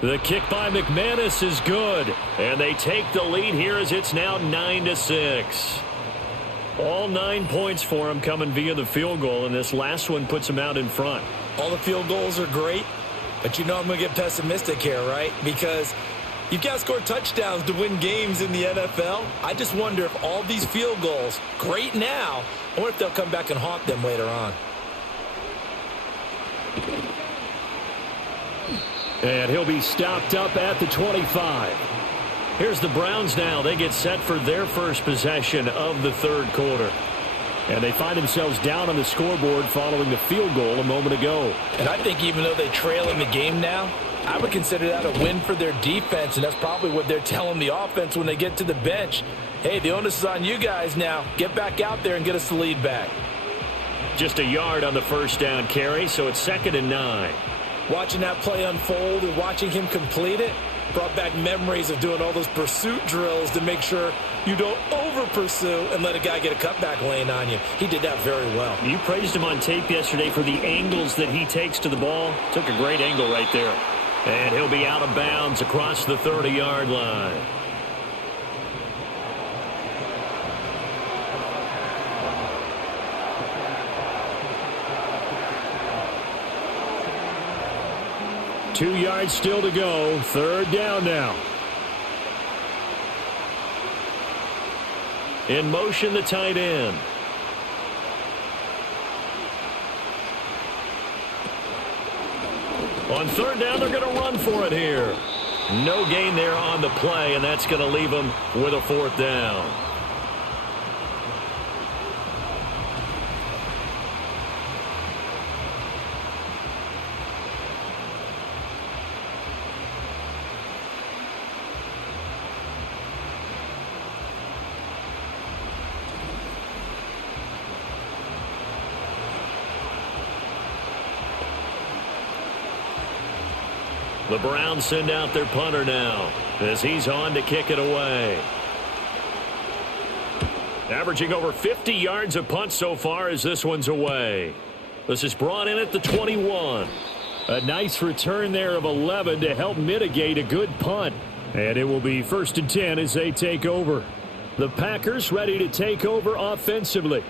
The kick by McManus is good, and they take the lead here as it's now 9-6. All 9 points for him coming via the field goal, and this last one puts him out in front. All the field goals are great, but you know I'm going to get pessimistic here, right? Because you've got to score touchdowns to win games in the NFL. I just wonder if all these field goals, great now, or if they'll come back and haunt them later on. And he'll be stopped up at the 25. Here's the Browns now. They get set for their first possession of the 3rd quarter. And they find themselves down on the scoreboard following the field goal a moment ago. And I think even though they trail in the game now, I would consider that a win for their defense, and that's probably what they're telling the offense when they get to the bench. Hey, the onus is on you guys now. Get back out there and get us the lead back. Just a yard on the first down carry, so it's 2nd and 9. Watching that play unfold and watching him complete it brought back memories of doing all those pursuit drills to make sure you don't over-pursue and let a guy get a cutback lane on you. He did that very well. You praised him on tape yesterday for the angles that he takes to the ball. Took a great angle right there. And he'll be out of bounds across the 30-yard line. Two yards still to go. 3rd down now. In motion, the tight end. On 3rd down, they're going to run for it here. No gain there on the play, and that's going to leave them with a 4th down. The Browns send out their punter now as he's on to kick it away. Averaging over 50 yards a punt so far as this one's away. This is brought in at the 21. A nice return there of 11 to help mitigate a good punt. And it will be 1st and 10 as they take over. The Packers ready to take over offensively.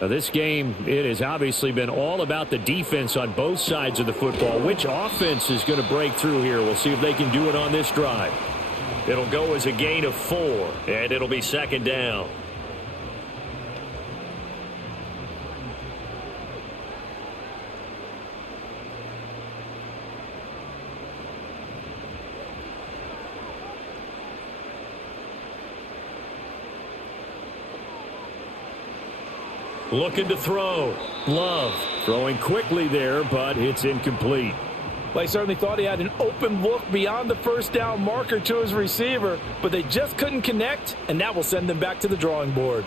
Now this game, it has obviously been all about the defense on both sides of the football. Which offense is going to break through here? We'll see if they can do it on this drive. It'll go as a gain of 4, and it'll be 2nd down. Looking to throw. Love throwing quickly there, but it's incomplete. Well, he certainly thought he had an open look beyond the 1st down marker to his receiver, but they just couldn't connect, and that will send them back to the drawing board.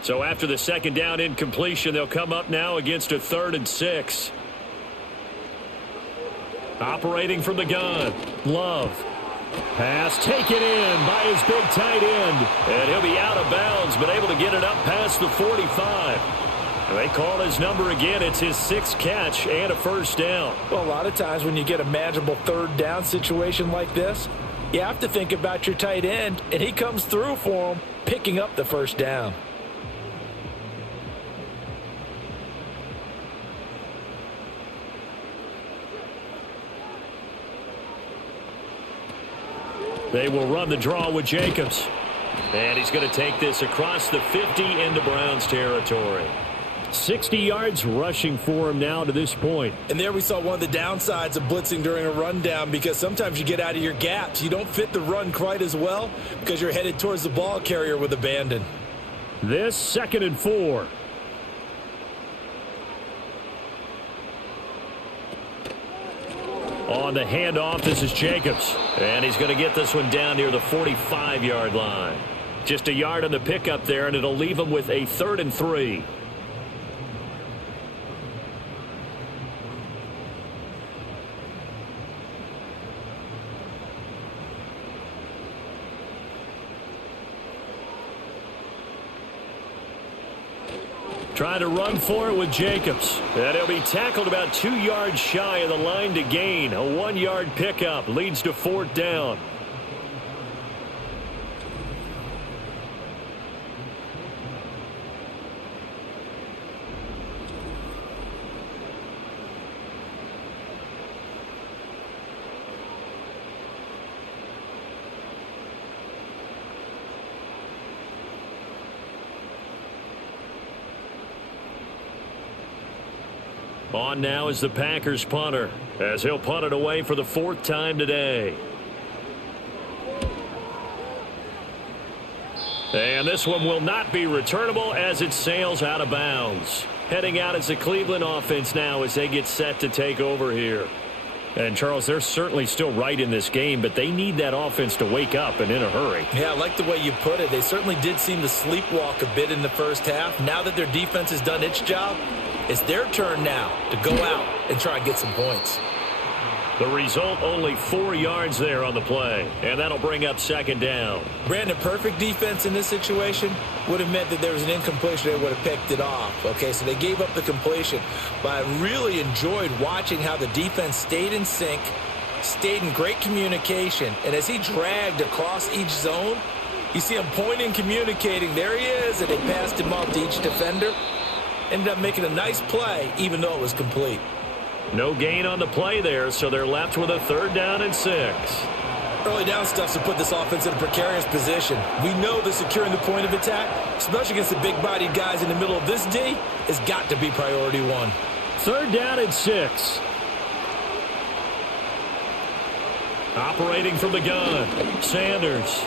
So after the 2nd down incompletion, they'll come up now against a 3rd and 6. Operating from the gun. Love. Pass taken in by his big tight end. And he'll be out of bounds, but able to get it up past the 45. They call his number again. It's his 6th catch and a 1st down. Well, a lot of times when you get a manageable 3rd down situation like this, you have to think about your tight end, and he comes through for him, picking up the 1st down. They will run the draw with Jacobs. And he's going to take this across the 50 into Browns territory. 60 yards rushing for him now to this point. And there we saw one of the downsides of blitzing during a rundown, because sometimes you get out of your gaps. You don't fit the run quite as well because you're headed towards the ball carrier with abandon. This 2nd and 4. On the handoff, this is Jacobs. And he's going to get this one down near the 45-yard line. Just a yard on the pickup there, and it'll leave him with a 3rd and 3. Trying to run for it with Jacobs. And he'll be tackled about 2 yards shy of the line to gain. A 1-yard pickup leads to 4th down. On now is the Packers punter, as he'll punt it away for the 4th time today. And this one will not be returnable as it sails out of bounds. Heading out is the Cleveland offense now as they get set to take over here. And, Charles, they're certainly still right in this game, but they need that offense to wake up and in a hurry. Yeah, I like the way you put it. They certainly did seem to sleepwalk a bit in the first half. Now that their defense has done its job, it's their turn now to go out and try and get some points. The result, only 4 yards there on the play, and that'll bring up 2nd down. Brandon, perfect defense in this situation would have meant that there was an incompletion. They would have picked it off. Okay, so they gave up the completion. But I really enjoyed watching how the defense stayed in sync, stayed in great communication, and as he dragged across each zone, you see him pointing, communicating. There he is, and they passed him off to each defender. Ended up making a nice play, even though it was complete. No gain on the play there, so they're left with a 3rd down and 6. Early down stuff to put this offense in a precarious position. We know that securing the point of attack, especially against the big-bodied guys in the middle of this D, has got to be priority 1. 3rd down and 6. Operating from the gun, Sanders.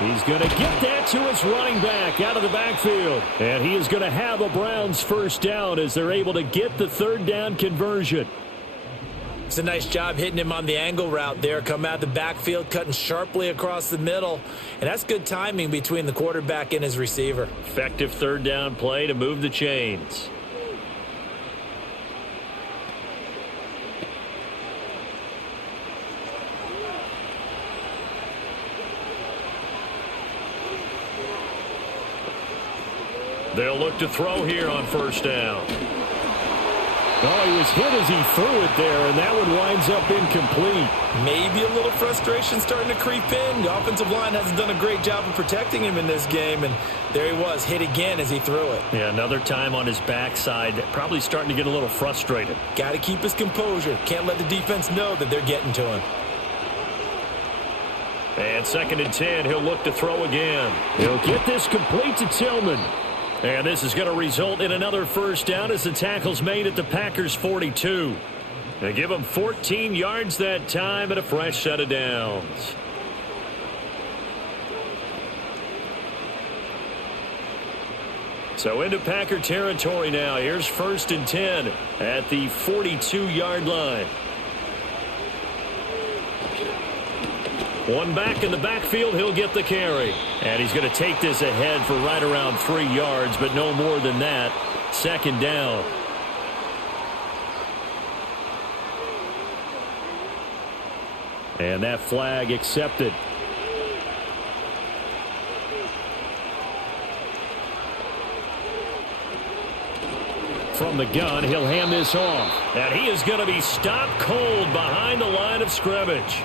He's going to get that to his running back out of the backfield. And he is going to have a Browns 1st down as they're able to get the 3rd down conversion. It's a nice job hitting him on the angle route there. Come out the backfield, cutting sharply across the middle. And that's good timing between the quarterback and his receiver. Effective 3rd down play to move the chains. They'll look to throw here on 1st down. Oh, he was hit as he threw it there, and that one winds up incomplete. Maybe a little frustration starting to creep in. The offensive line hasn't done a great job of protecting him in this game, and there he was, hit again as he threw it. Yeah, another time on his backside, probably starting to get a little frustrated. Got to keep his composure. Can't let the defense know that they're getting to him. And 2nd and 10, he'll look to throw again. He'll get this complete to Tillman. And this is going to result in another 1st down as the tackle's made at the Packers' 42. They give them 14 yards that time and a fresh set of downs. So into Packer territory now. Here's 1st and 10 at the 42-yard line. One back in the backfield, he'll get the carry. And he's going to take this ahead for right around 3 yards, but no more than that. 2nd down. And that flag accepted. From the gun, he'll hand this off. And he is going to be stopped cold behind the line of scrimmage.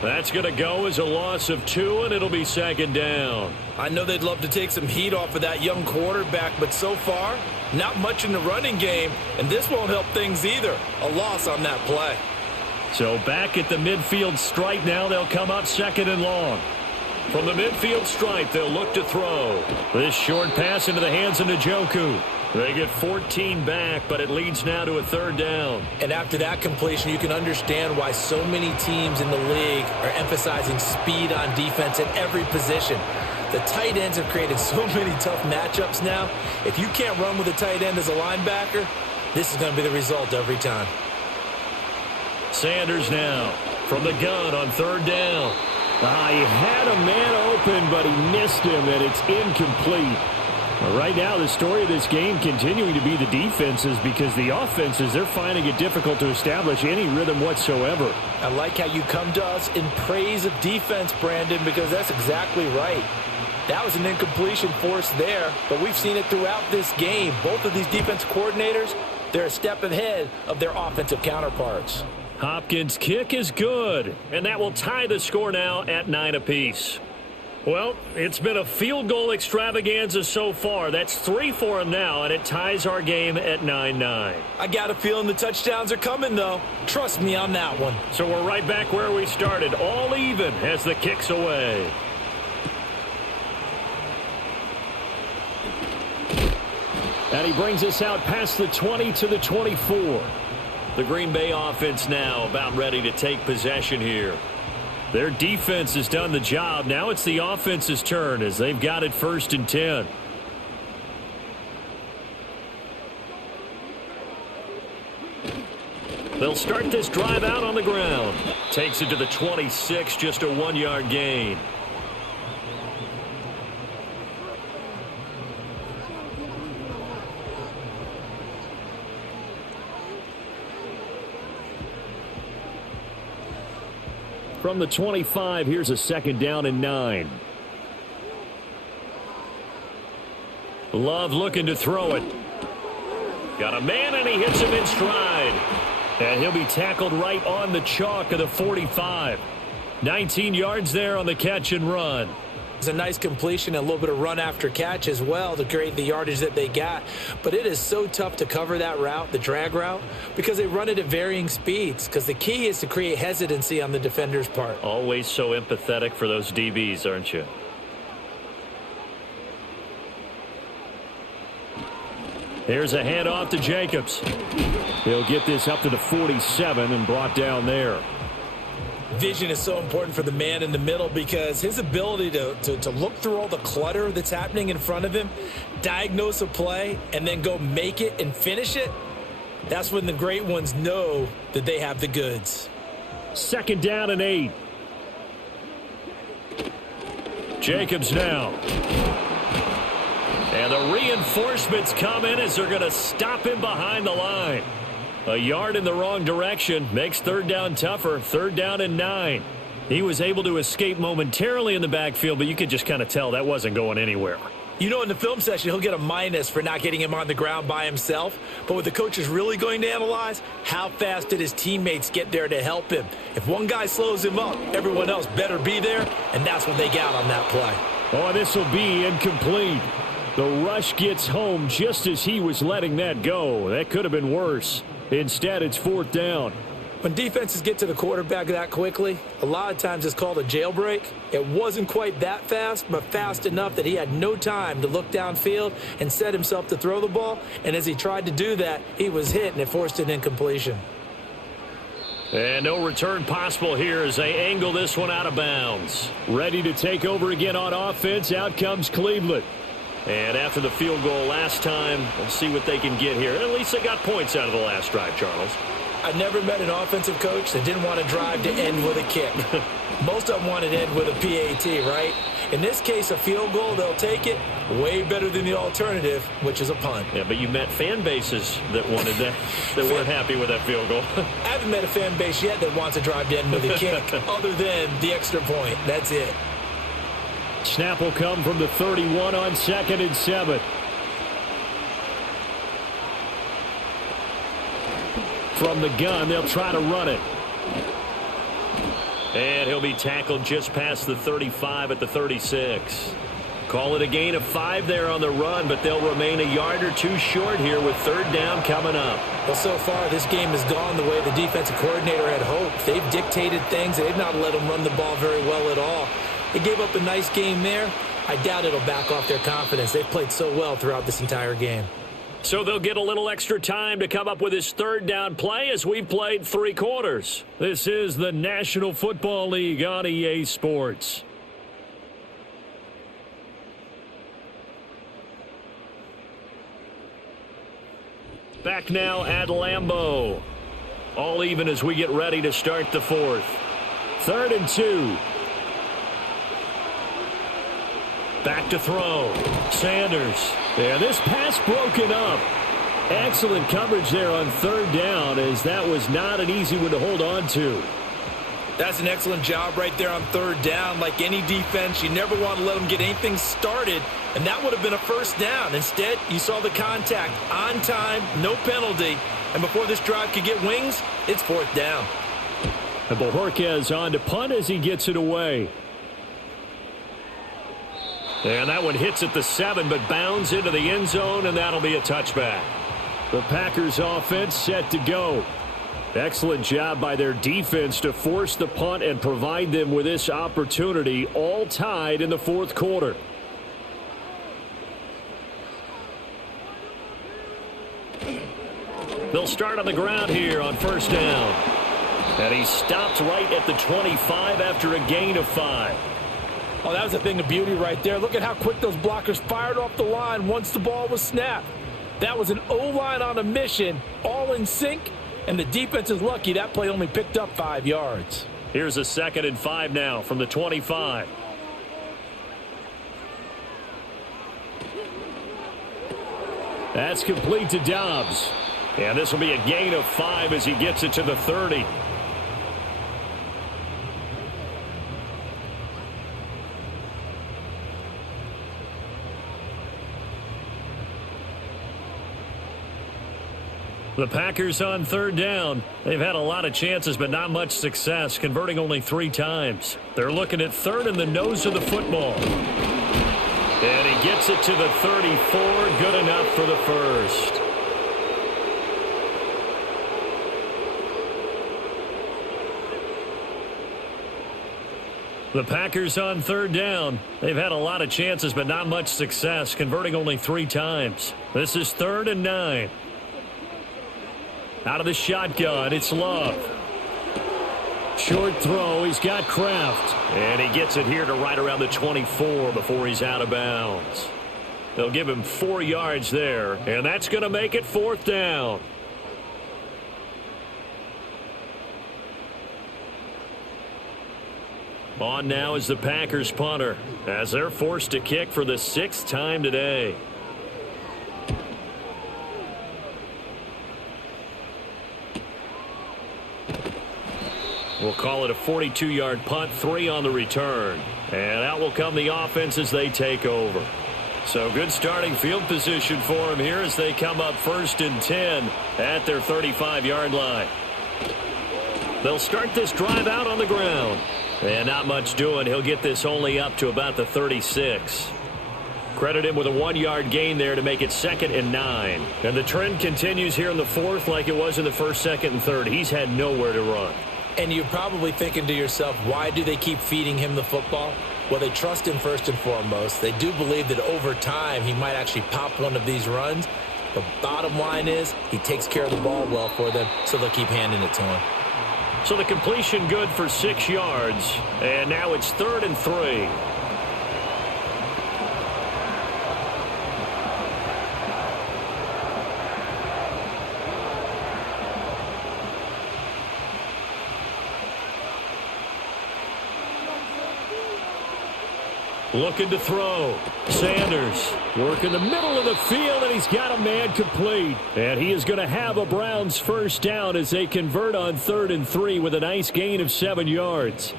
That's going to go as a loss of 2, and it'll be 2nd down. I know they'd love to take some heat off of that young quarterback, but so far, not much in the running game, and this won't help things either. A loss on that play. So back at the midfield stripe now, they'll come up second and long. From the midfield stripe, they'll look to throw. This short pass into the hands of Njoku. They get 14 back, but it leads now to a third down. And after that completion, you can understand why so many teams in the league are emphasizing speed on defense at every position. The tight ends have created so many tough matchups now. If you can't run with a tight end as a linebacker, this is going to be the result every time. Sanders now from the gun on third down. He had a man open, but he missed him, and it's incomplete. Right now, the story of this game continuing to be the defenses, because the offenses, they're finding it difficult to establish any rhythm whatsoever. I like how you come to us in praise of defense, Brandon, because that's exactly right. That was an incompletion forced there, but we've seen it throughout this game. Both of these defense coordinators, they're a step ahead of their offensive counterparts. Hopkins' kick is good, and that will tie the score now at 9 apiece. Well, it's been a field goal extravaganza so far. That's 3 for him now, and it ties our game at 9-9. I got a feeling the touchdowns are coming, though. Trust me on that one. So we're right back where we started, all even as the kick's away. And he brings us out past the 20 to the 24. The Green Bay offense now about ready to take possession here. Their defense has done the job. Now it's the offense's turn as they've got it 1st and 10. They'll start this drive out on the ground. Takes it to the 26, just a 1-yard gain. From the 25, here's a 2nd down and 9. Love looking to throw it. Got a man, and he hits him in stride. And he'll be tackled right on the chalk of the 45. 19 yards there on the catch and run. It's a nice completion, a little bit of run after catch as well to create the yardage that they got. But it is so tough to cover that route, the drag route, because they run it at varying speeds. Because the key is to create hesitancy on the defender's part. Always so empathetic for those DBs, aren't you? Here's a handoff to Jacobs. He'll get this up to the 47 and brought down there. Vision is so important for the man in the middle because his ability to look through all the clutter that's happening in front of him, diagnose a play, and then go make it and finish it, that's when the great ones know that they have the goods. 2nd down and 8. Jacobs now. And the reinforcements come in as they're going to stop him behind the line. A yard in the wrong direction makes 3rd down tougher. 3rd down and 9. He was able to escape momentarily in the backfield, but you could just kind of tell that wasn't going anywhere. You know, in the film session, he'll get a minus for not getting him on the ground by himself. But what the coach is really going to analyze, how fast did his teammates get there to help him? If one guy slows him up, everyone else better be there, and that's what they got on that play. Oh, this will be incomplete. The rush gets home just as he was letting that go. That could have been worse. Instead, it's 4th down. When defenses get to the quarterback that quickly, a lot of times it's called a jailbreak. It wasn't quite that fast, but fast enough that he had no time to look downfield and set himself to throw the ball. And as he tried to do that, he was hit, and it forced an incompletion. And no return possible here as they angle this one out of bounds. Ready to take over again on offense. Out comes Cleveland. And after the field goal last time, we'll see what they can get here. At least they got points out of the last drive, Charles. I never met an offensive coach that didn't want to drive to end with a kick. Most of them wanted to end with a PAT, right? In this case, a field goal, they'll take it. Way better than the alternative, which is a punt. Yeah, but you met fan bases that wanted that, that weren't happy with that field goal. I haven't met a fan base yet that wants to drive to end with a kick, other than the extra point. That's it. Snap will come from the 31 on 2nd and 7. From the gun, they'll try to run it. And he'll be tackled just past the 35 at the 36. Call it a gain of 5 there on the run, but they'll remain a yard or two short here with third down coming up. Well, so far, this game has gone the way the defensive coordinator had hoped. They've dictated things. They've not let them run the ball very well at all. They gave up a nice game there. I doubt it'll back off their confidence. They've played so well throughout this entire game. So they'll get a little extra time to come up with his third down play as we've played 3 quarters. This is the National Football League on EA Sports. Back now at Lambeau. All even as we get ready to start the 4th. 3rd and 2. Back to throw. Sanders. Yeah, this pass broken up. Excellent coverage there on 3rd down, as that was not an easy one to hold on to. That's an excellent job right there on 3rd down. Like any defense, you never want to let them get anything started, and that would have been a first down. Instead, you saw the contact on time, no penalty, and before this drive could get wings, it's 4th down. And Bojorquez on to punt as he gets it away. And that one hits at the 7, but bounds into the end zone, and that'll be a touchback. The Packers offense set to go. Excellent job by their defense to force the punt and provide them with this opportunity, all tied in the 4th quarter. They'll start on the ground here on 1st down. And he stopped right at the 25 after a gain of 5. Oh, that was a thing of beauty right there. Look at how quick those blockers fired off the line once the ball was snapped. That was an O-line on a mission, all in sync, and the defense is lucky that play only picked up 5 yards. Here's a 2nd and 5 now from the 25. That's complete to Dobbs. And this will be a gain of 5 as he gets it to the 30. The Packers on 3rd down. They've had a lot of chances, but not much success, converting only 3 times. They're looking at 3rd in the nose of the football. And he gets it to the 34. Good enough for the first. The Packers on 3rd down. They've had a lot of chances, but not much success, converting only 3 times. This is 3rd and 9. Out of the shotgun, it's Love. Short throw, he's got Kraft. And he gets it here to right around the 24 before he's out of bounds. They'll give him 4 yards there, and that's going to make it 4th down. On now is the Packers punter, as they're forced to kick for the 6th time today. We'll call it a 42-yard punt, 3 on the return. And out will come the offense as they take over. So good starting field position for them here as they come up 1st and 10 at their 35-yard line. They'll start this drive out on the ground. And not much doing. He'll get this only up to about the 36. Credit him with a 1-yard gain there to make it 2nd and 9. And the trend continues here in the 4th like it was in the 1st, 2nd, and 3rd. He's had nowhere to run. And you're probably thinking to yourself, why do they keep feeding him the football? Well, they trust him first and foremost. They do believe that over time he might actually pop one of these runs. The bottom line is he takes care of the ball well for them, so they'll keep handing it to him. So the completion good for 6 yards. And now it's 3rd and 3. Looking to throw. Sanders working the middle of the field, and he's got a man complete. And he is going to have a Browns first down as they convert on 3rd and 3 with a nice gain of 7 yards.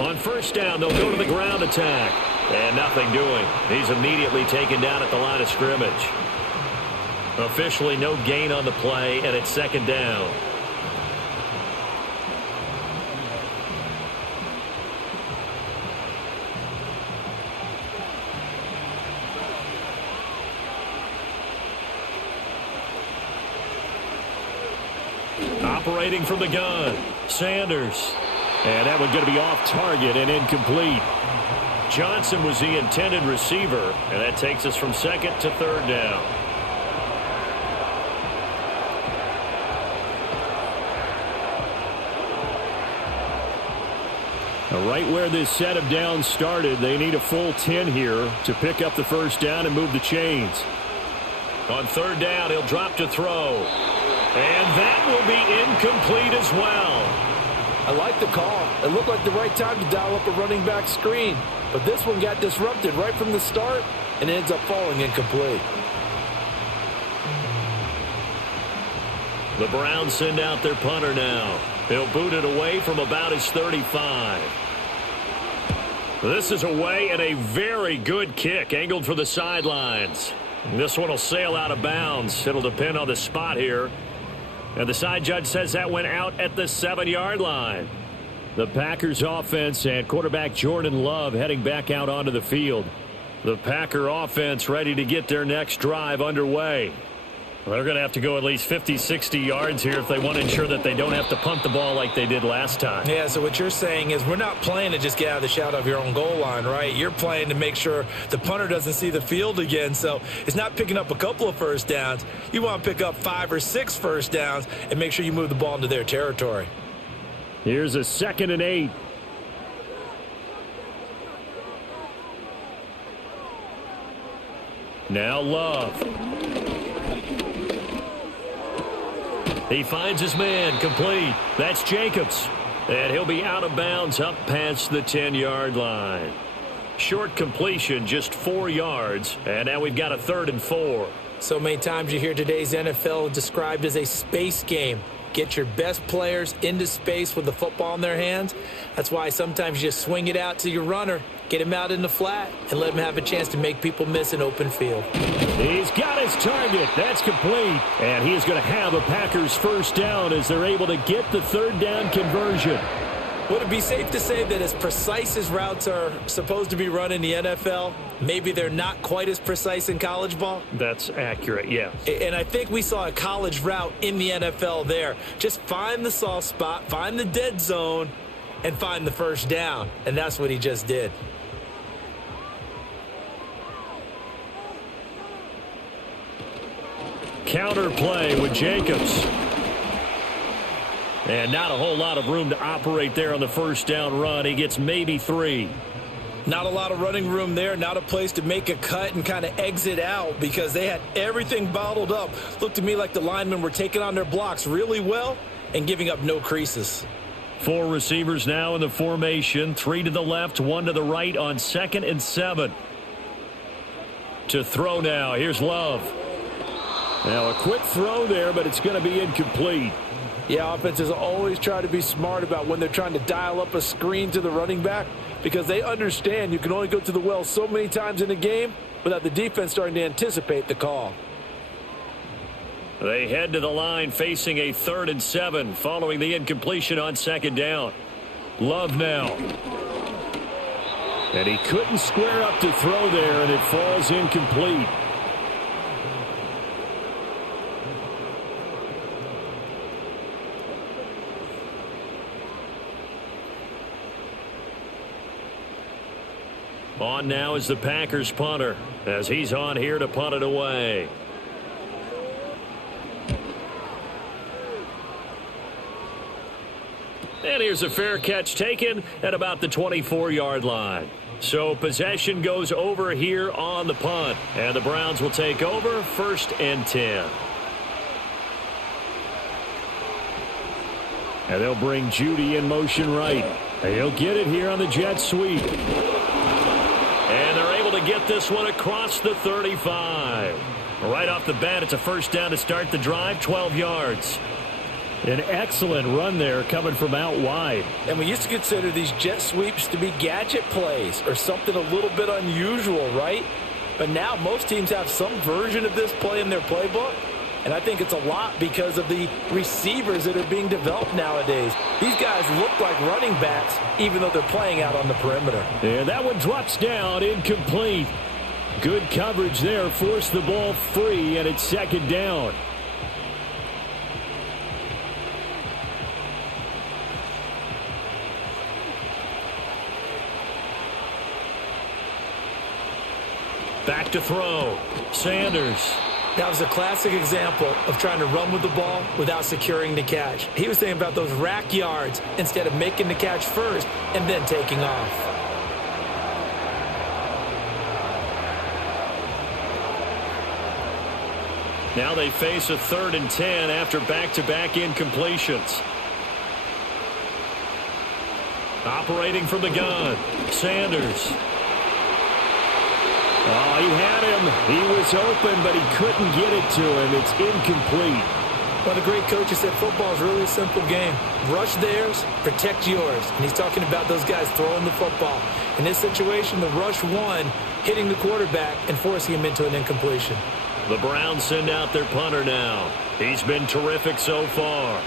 On 1st down, they'll go to the ground attack. And nothing doing. He's immediately taken down at the line of scrimmage. Officially no gain on the play, and it's second down. Operating from the gun, Sanders. And that one's going to be off target and incomplete. Johnson was the intended receiver, and that takes us from second to third down. Right where this set of downs started, they need a full 10 here to pick up the first down and move the chains. On third down, he'll drop to throw. And that will be incomplete as well. I like the call. It looked like the right time to dial up a running back screen. But this one got disrupted right from the start and ends up falling incomplete. The Browns send out their punter now. He'll boot it away from about his 35. This is away and a very good kick angled for the sidelines. This one will sail out of bounds. It'll depend on the spot here. And the side judge says that went out at the 7-yard line. The Packers offense and quarterback Jordan Love heading back out onto the field. The Packer offense ready to get their next drive underway. They're going to have to go at least 50, 60 yards here if they want to ensure that they don't have to punt the ball like they did last time. Yeah, so what you're saying is we're not playing to just get out of the shadow of your own goal line, right? You're playing to make sure the punter doesn't see the field again. So it's not picking up a couple of first downs. You want to pick up 5 or 6 first downs and make sure you move the ball into their territory. Here's a 2nd and 8. Now Love. He finds his man, complete. That's Jacobs. And he'll be out of bounds up past the 10-yard line. Short completion, just 4 yards. And now we've got a 3rd and 4. So many times you hear today's NFL described as a space game. Get your best players into space with the football in their hands. That's why sometimes you just swing it out to your runner, get him out in the flat, and let him have a chance to make people miss an open field. He's got his target. That's complete. And he is going to have a Packers first down as they're able to get the 3rd down conversion. Would it be safe to say that as precise as routes are supposed to be run in the NFL, maybe they're not quite as precise in college ball? That's accurate, yeah. And I think we saw a college route in the NFL there. Just find the soft spot, find the dead zone, and find the first down. And that's what he just did. Counter play with Jacobs. And not a whole lot of room to operate there on the first down run. He gets maybe 3. Not a lot of running room there, not a place to make a cut and kind of exit out because they had everything bottled up. Looked to me like the linemen were taking on their blocks really well and giving up no creases. 4 receivers now in the formation. 3 to the left, 1 to the right on 2nd and 7. To throw now. Here's Love. Now a quick throw there, but it's going to be incomplete. Yeah, offenses always try to be smart about when they're trying to dial up a screen to the running back because they understand you can only go to the well so many times in a game without the defense starting to anticipate the call. They head to the line facing a 3rd and 7 following the incompletion on 2nd down. Love now. And he couldn't square up to throw there, and it falls incomplete. On now is the Packers punter as he's on here to punt it away. And here's a fair catch taken at about the 24-yard line. So possession goes over here on the punt. And the Browns will take over 1st and 10. And they'll bring Judy in motion right. And he'll get it here on the jet sweep. And they're able to get this one across the 35. Right off the bat, it's a first down to start the drive, 12 yards. An excellent run there coming from out wide. And we used to consider these jet sweeps to be gadget plays or something a little bit unusual, right? But now most teams have some version of this play in their playbook. And I think it's a lot because of the receivers that are being developed nowadays. These guys look like running backs even though they're playing out on the perimeter. And that one drops down, incomplete. Good coverage there, forced the ball free, and it's second down. Back to throw. Sanders. That was a classic example of trying to run with the ball without securing the catch. He was thinking about those rack yards instead of making the catch first and then taking off. Now they face a 3rd and 10 after back-to-back incompletions. Operating from the gun, Sanders. Oh, he had him. He was open, but he couldn't get it to him. It's incomplete. One of the great coaches said football is really a simple game. Rush theirs, protect yours. And he's talking about those guys throwing the football. In this situation, the rush won, hitting the quarterback and forcing him into an incompletion. The Browns send out their punter now. He's been terrific so far.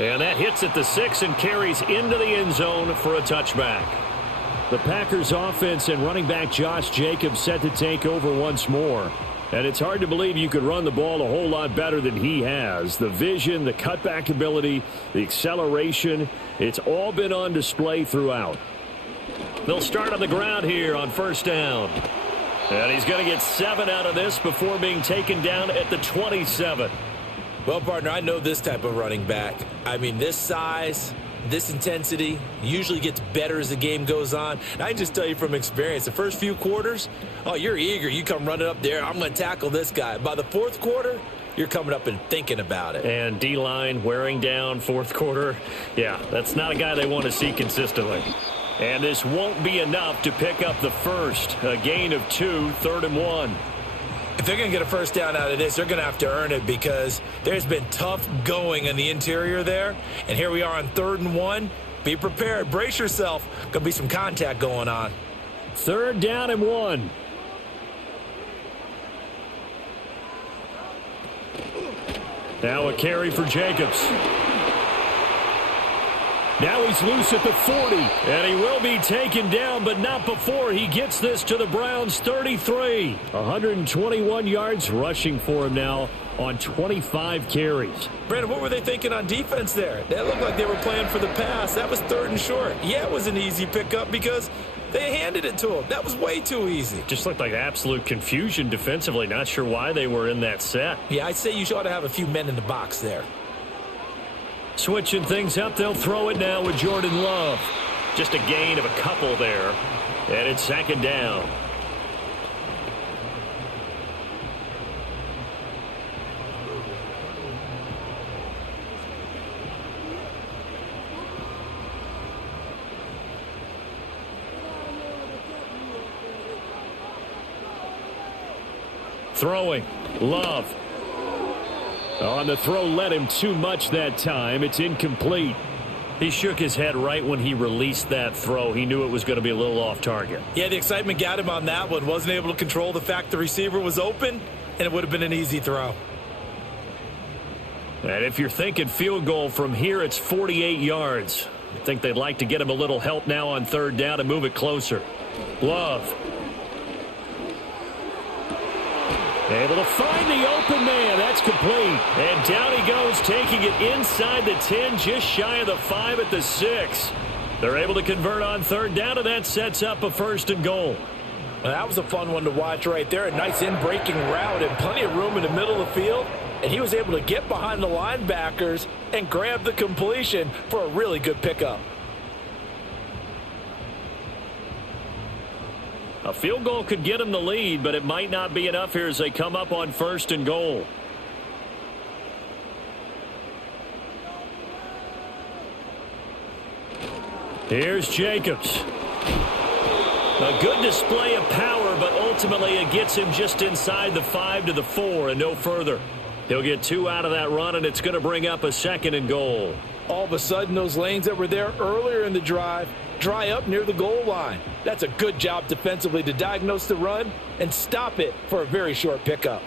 And that hits at the 6 and carries into the end zone for a touchback. The Packers offense and running back Josh Jacobs set to take over once more. And it's hard to believe you could run the ball a whole lot better than he has. The vision, the cutback ability, the acceleration, it's all been on display throughout. They'll start on the ground here on first down. And he's going to get 7 out of this before being taken down at the 27. Well, partner, I know this type of running back. I mean, this size, this intensity usually gets better as the game goes on. And I can just tell you from experience, the first few quarters, oh, you're eager. You come running up there, I'm going to tackle this guy. By the fourth quarter, you're coming up and thinking about it. And D-line wearing down fourth quarter. Yeah, that's not a guy they want to see consistently. And this won't be enough to pick up the first. A gain of 2, 3rd and 1. If they're going to get a first down out of this, they're going to have to earn it because there's been tough going in the interior there. And here we are on 3rd and 1. Be prepared. Brace yourself. Going to be some contact going on. 3rd down and 1. Now a carry for Jacobs. Now he's loose at the 40, and he will be taken down, but not before he gets this to the Browns' 33. 121 yards rushing for him now on 25 carries. Brandon, what were they thinking on defense there? That looked like they were playing for the pass. That was 3rd and short. Yeah, it was an easy pickup because they handed it to him. That was way too easy. Just looked like absolute confusion defensively. Not sure why they were in that set. Yeah, I'd say you ought to have a few men in the box there. Switching things up, they'll throw it now with Jordan Love. Just a gain of a couple there. And it's 2nd down. Throwing. Love. On the throw, led him too much that time. It's incomplete. He shook his head right when he released that throw. He knew it was going to be a little off target. Yeah, the excitement got him on that one. Wasn't able to control the fact the receiver was open, and it would have been an easy throw. And if you're thinking field goal from here, it's 48 yards. I think they'd like to get him a little help now on 3rd down and move it closer. Love. Able to find the open man. That's complete. And down he goes, taking it inside the 10, just shy of the 5 at the 6. They're able to convert on 3rd down, and that sets up a 1st and goal. Well, that was a fun one to watch right there. A nice in-breaking route and plenty of room in the middle of the field. And he was able to get behind the linebackers and grab the completion for a really good pickup. A field goal could get him the lead, but it might not be enough here as they come up on 1st and goal. Here's Jacobs. A good display of power, but ultimately ultimately it gets him just inside the 5 to the 4 and no further. He'll get 2 out of that run, and it's going to bring up a 2nd and goal. All of a sudden, those lanes that were there earlier in the drive dry up near the goal line. That's a good job defensively to diagnose the run and stop it for a very short pickup.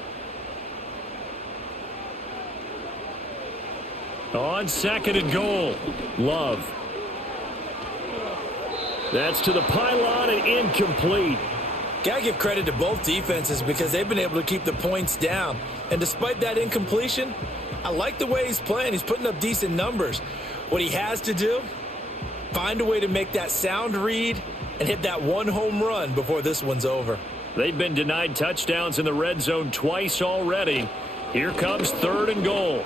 On 2nd and goal, Love. That's to the pylon and incomplete. Gotta give credit to both defenses because they've been able to keep the points down. And despite that incompletion, I like the way he's playing. He's putting up decent numbers. What he has to do, find a way to make that sound read and hit that 1 home run before this one's over. They've been denied touchdowns in the red zone twice already. Here comes 3rd and goal.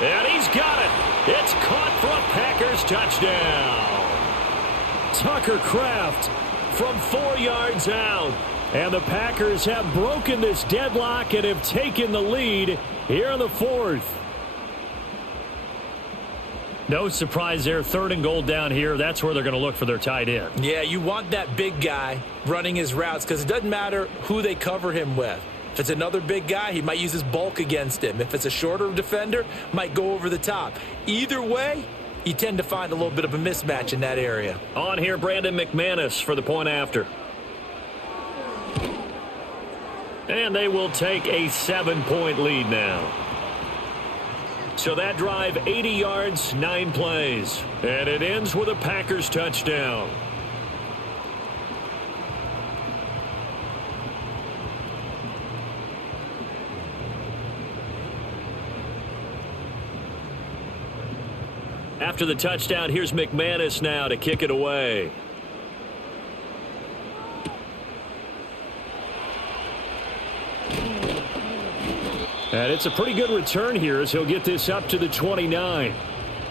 And he's got it. It's caught for a Packers touchdown. Tucker Kraft from 4 yards out. And the Packers have broken this deadlock and have taken the lead here in the 4th. No surprise there. 3rd and goal down here. That's where they're going to look for their tight end. Yeah, you want that big guy running his routes because it doesn't matter who they cover him with. If it's another big guy, he might use his bulk against him. If it's a shorter defender, might go over the top. Either way, you tend to find a little bit of a mismatch in that area. On here, Brandon McManus for the point after. And they will take a 7-point lead now. So that drive, 80 yards, 9 plays. And it ends with a Packers touchdown. After the touchdown, here's McManus now to kick it away. And it's a pretty good return here as he'll get this up to the 29.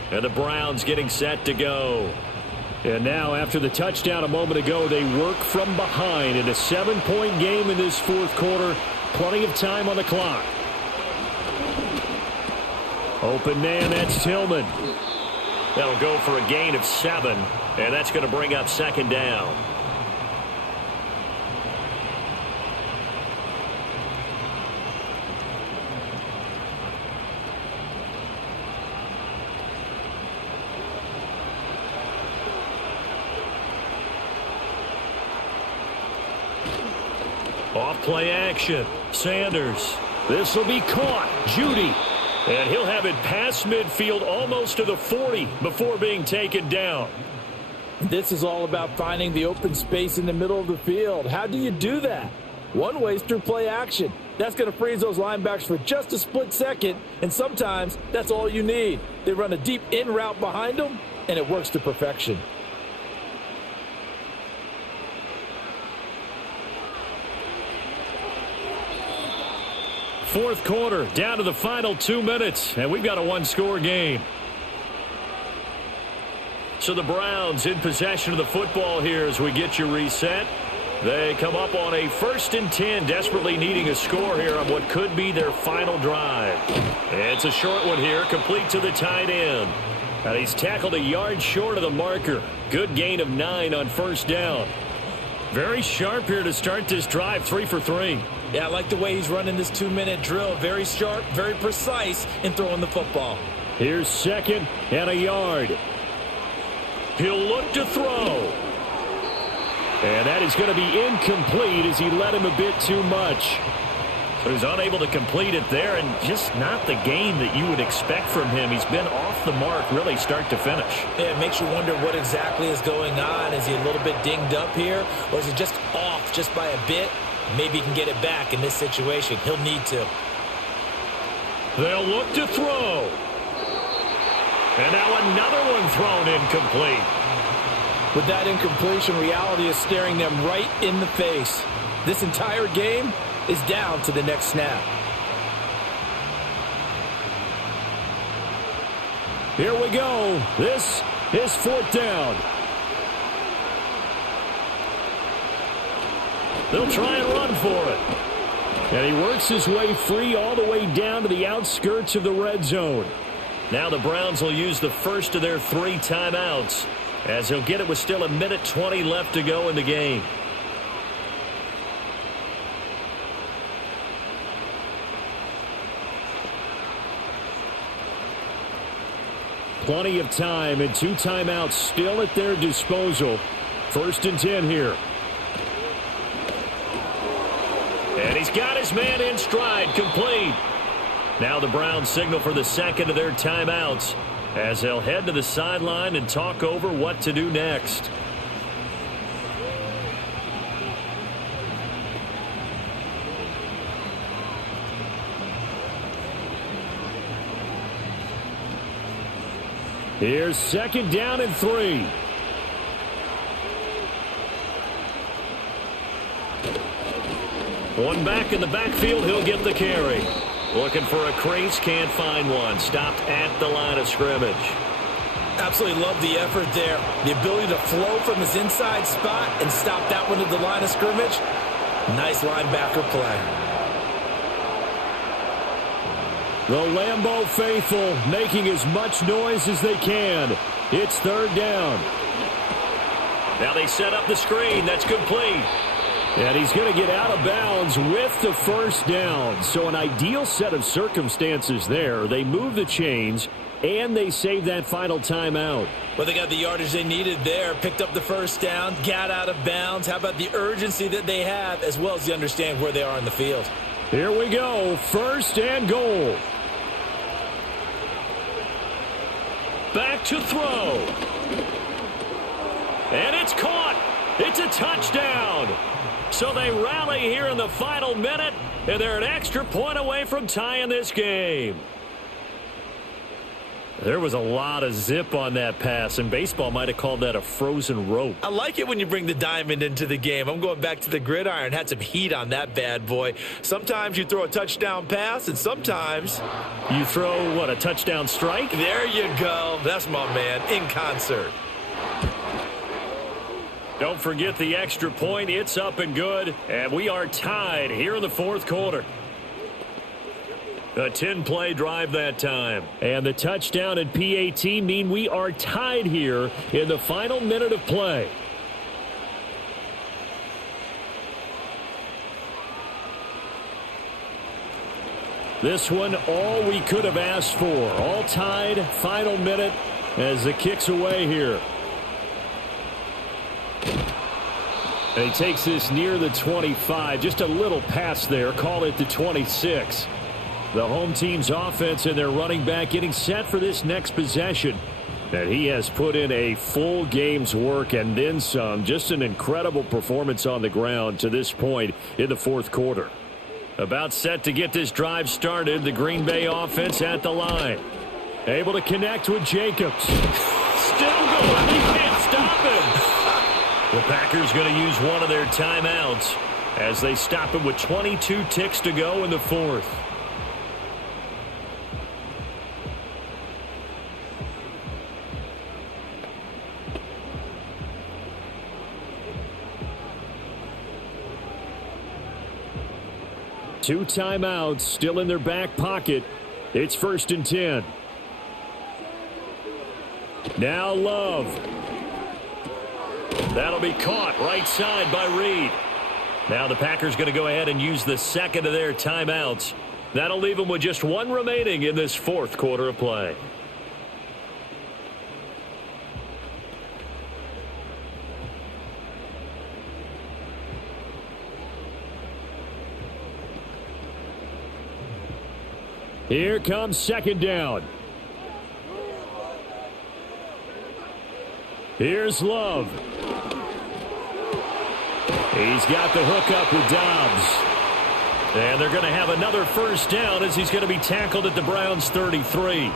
And the Browns getting set to go. And now after the touchdown a moment ago, they work from behind in a 7-point game in this 4th quarter. Plenty of time on the clock. Open man, that's Tillman. That'll go for a gain of 7, and that's going to bring up 2nd down. Off play action. Sanders. This will be caught. Judy. And he'll have it past midfield almost to the 40 before being taken down. This is all about finding the open space in the middle of the field. How do you do that? One way is through play action. That's going to freeze those linebackers for just a split second, and sometimes that's all you need. They run a deep in route behind them, and it works to perfection. Fourth quarter, down to the final 2 minutes, and we've got a 1-score game. So the Browns in possession of the football here as we get you reset. They come up on a 1st and 10, desperately needing a score here on what could be their final drive. It's a short one here, complete to the tight end. And he's tackled a yard short of the marker. Good gain of 9 on 1st down. Very sharp here to start this drive, 3 for 3. Yeah, I like the way he's running this 2-minute drill. Very sharp, very precise in throwing the football. Here's 2nd and a yard. He'll look to throw. And that is going to be incomplete as he led him a bit too much. So he's unable to complete it there, and just not the game that you would expect from him. He's been off the mark really start to finish. Yeah, it makes you wonder what exactly is going on. Is he a little bit dinged up here, or is he just off just by a bit? Maybe he can get it back in this situation. He'll need to. They'll look to throw. And now another one thrown incomplete. With that incompletion, reality is staring them right in the face. This entire game is down to the next snap. Here we go. This is 4th down. They'll try and run for it. And he works his way free all the way down to the outskirts of the red zone. Now the Browns will use the first of their 3 timeouts as he'll get it with still 1:20 left to go in the game. Plenty of time and 2 timeouts still at their disposal. 1st and 10 here. And he's got his man in stride, complete. Now the Browns signal for the 2nd of their timeouts as they'll head to the sideline and talk over what to do next. Here's 2nd down and 3. One back in the backfield, he'll get the carry. Looking for a crease, can't find one. Stopped at the line of scrimmage. Absolutely love the effort there. The ability to flow from his inside spot and stop that one at the line of scrimmage. Nice linebacker play. The Lambeau faithful making as much noise as they can. It's 3rd down. Now they set up the screen. That's complete. And he's going to get out of bounds with the 1st down. So an ideal set of circumstances there. They move the chains, and they save that final timeout. Well, they got the yardage they needed there. Picked up the 1st down, got out of bounds. How about the urgency that they have, as well as the understand where they are on the field? Here we go. 1st and goal. Back to throw. And it's caught. It's a touchdown. So they rally here in the final minute, and they're an extra point away from tying this game. There was a lot of zip on that pass, and baseball might have called that a frozen rope. I like it when you bring the diamond into the game. I'm going back to the gridiron. Had some heat on that bad boy. Sometimes you throw a touchdown pass, and sometimes you throw, what, a touchdown strike? There you go. That's my man, in concert. Don't forget the extra point. It's up and good, and we are tied here in the 4th quarter. A 10-play drive that time. And the touchdown and PAT mean we are tied here in the final minute of play. This one, all we could have asked for. All tied, final minute as the kick's away here. And he takes this near the 25. Just a little pass there. Call it the 26. The home team's offense and their running back getting set for this next possession. And he has put in a full game's work and then some. Just an incredible performance on the ground to this point in the 4th quarter. About set to get this drive started. The Green Bay offense at the line. Able to connect with Jacobs. Still going. He can't stop him. The Packers going to use one of their timeouts as they stop it with 22 ticks to go in the 4th. Two timeouts still in their back pocket. It's 1st and 10. Now Love. That'll be caught right side by Reed. Now the Packers going to go ahead and use the 2nd of their timeouts. That'll leave them with just one remaining in this 4th quarter of play. Here comes 2nd down. Here's Love. He's got the hook up with Dobbs. And they're going to have another 1st down as he's going to be tackled at the Browns' 33.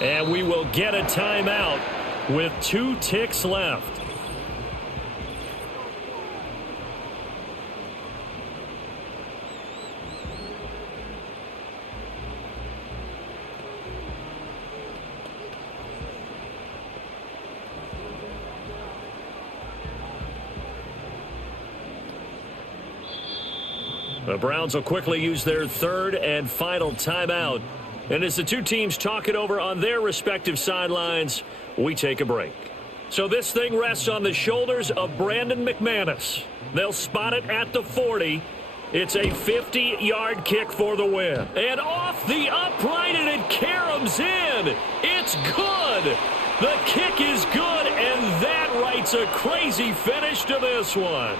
And we will get a timeout with 2 ticks left. The Browns will quickly use their 3rd and final timeout. And as the two teams talk it over on their respective sidelines, we take a break. So this thing rests on the shoulders of Brandon McManus. They'll spot it at the 40. It's a 50-yard kick for the win. And off the upright, and it caroms in. It's good. The kick is good, and that writes a crazy finish to this one.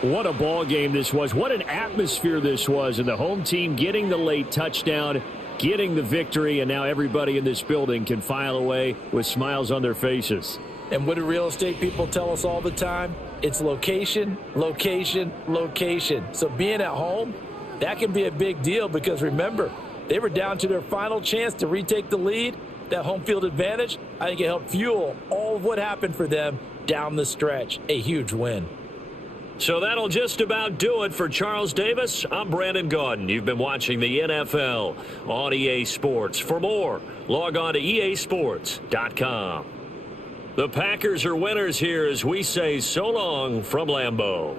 What a ball game this was. What an atmosphere this was. And the home team getting the late touchdown, getting the victory, and now everybody in this building can file away with smiles on their faces. And what do real estate people tell us all the time? It's location, location, location. So being at home, that can be a big deal because remember, they were down to their final chance to retake the lead. That home field advantage, I think it helped fuel all of what happened for them down the stretch. A huge win. So that'll just about do it for Charles Davis. I'm Brandon Gaudin. You've been watching the NFL on EA Sports. For more, log on to easports.com. The Packers are winners here as we say so long from Lambeau.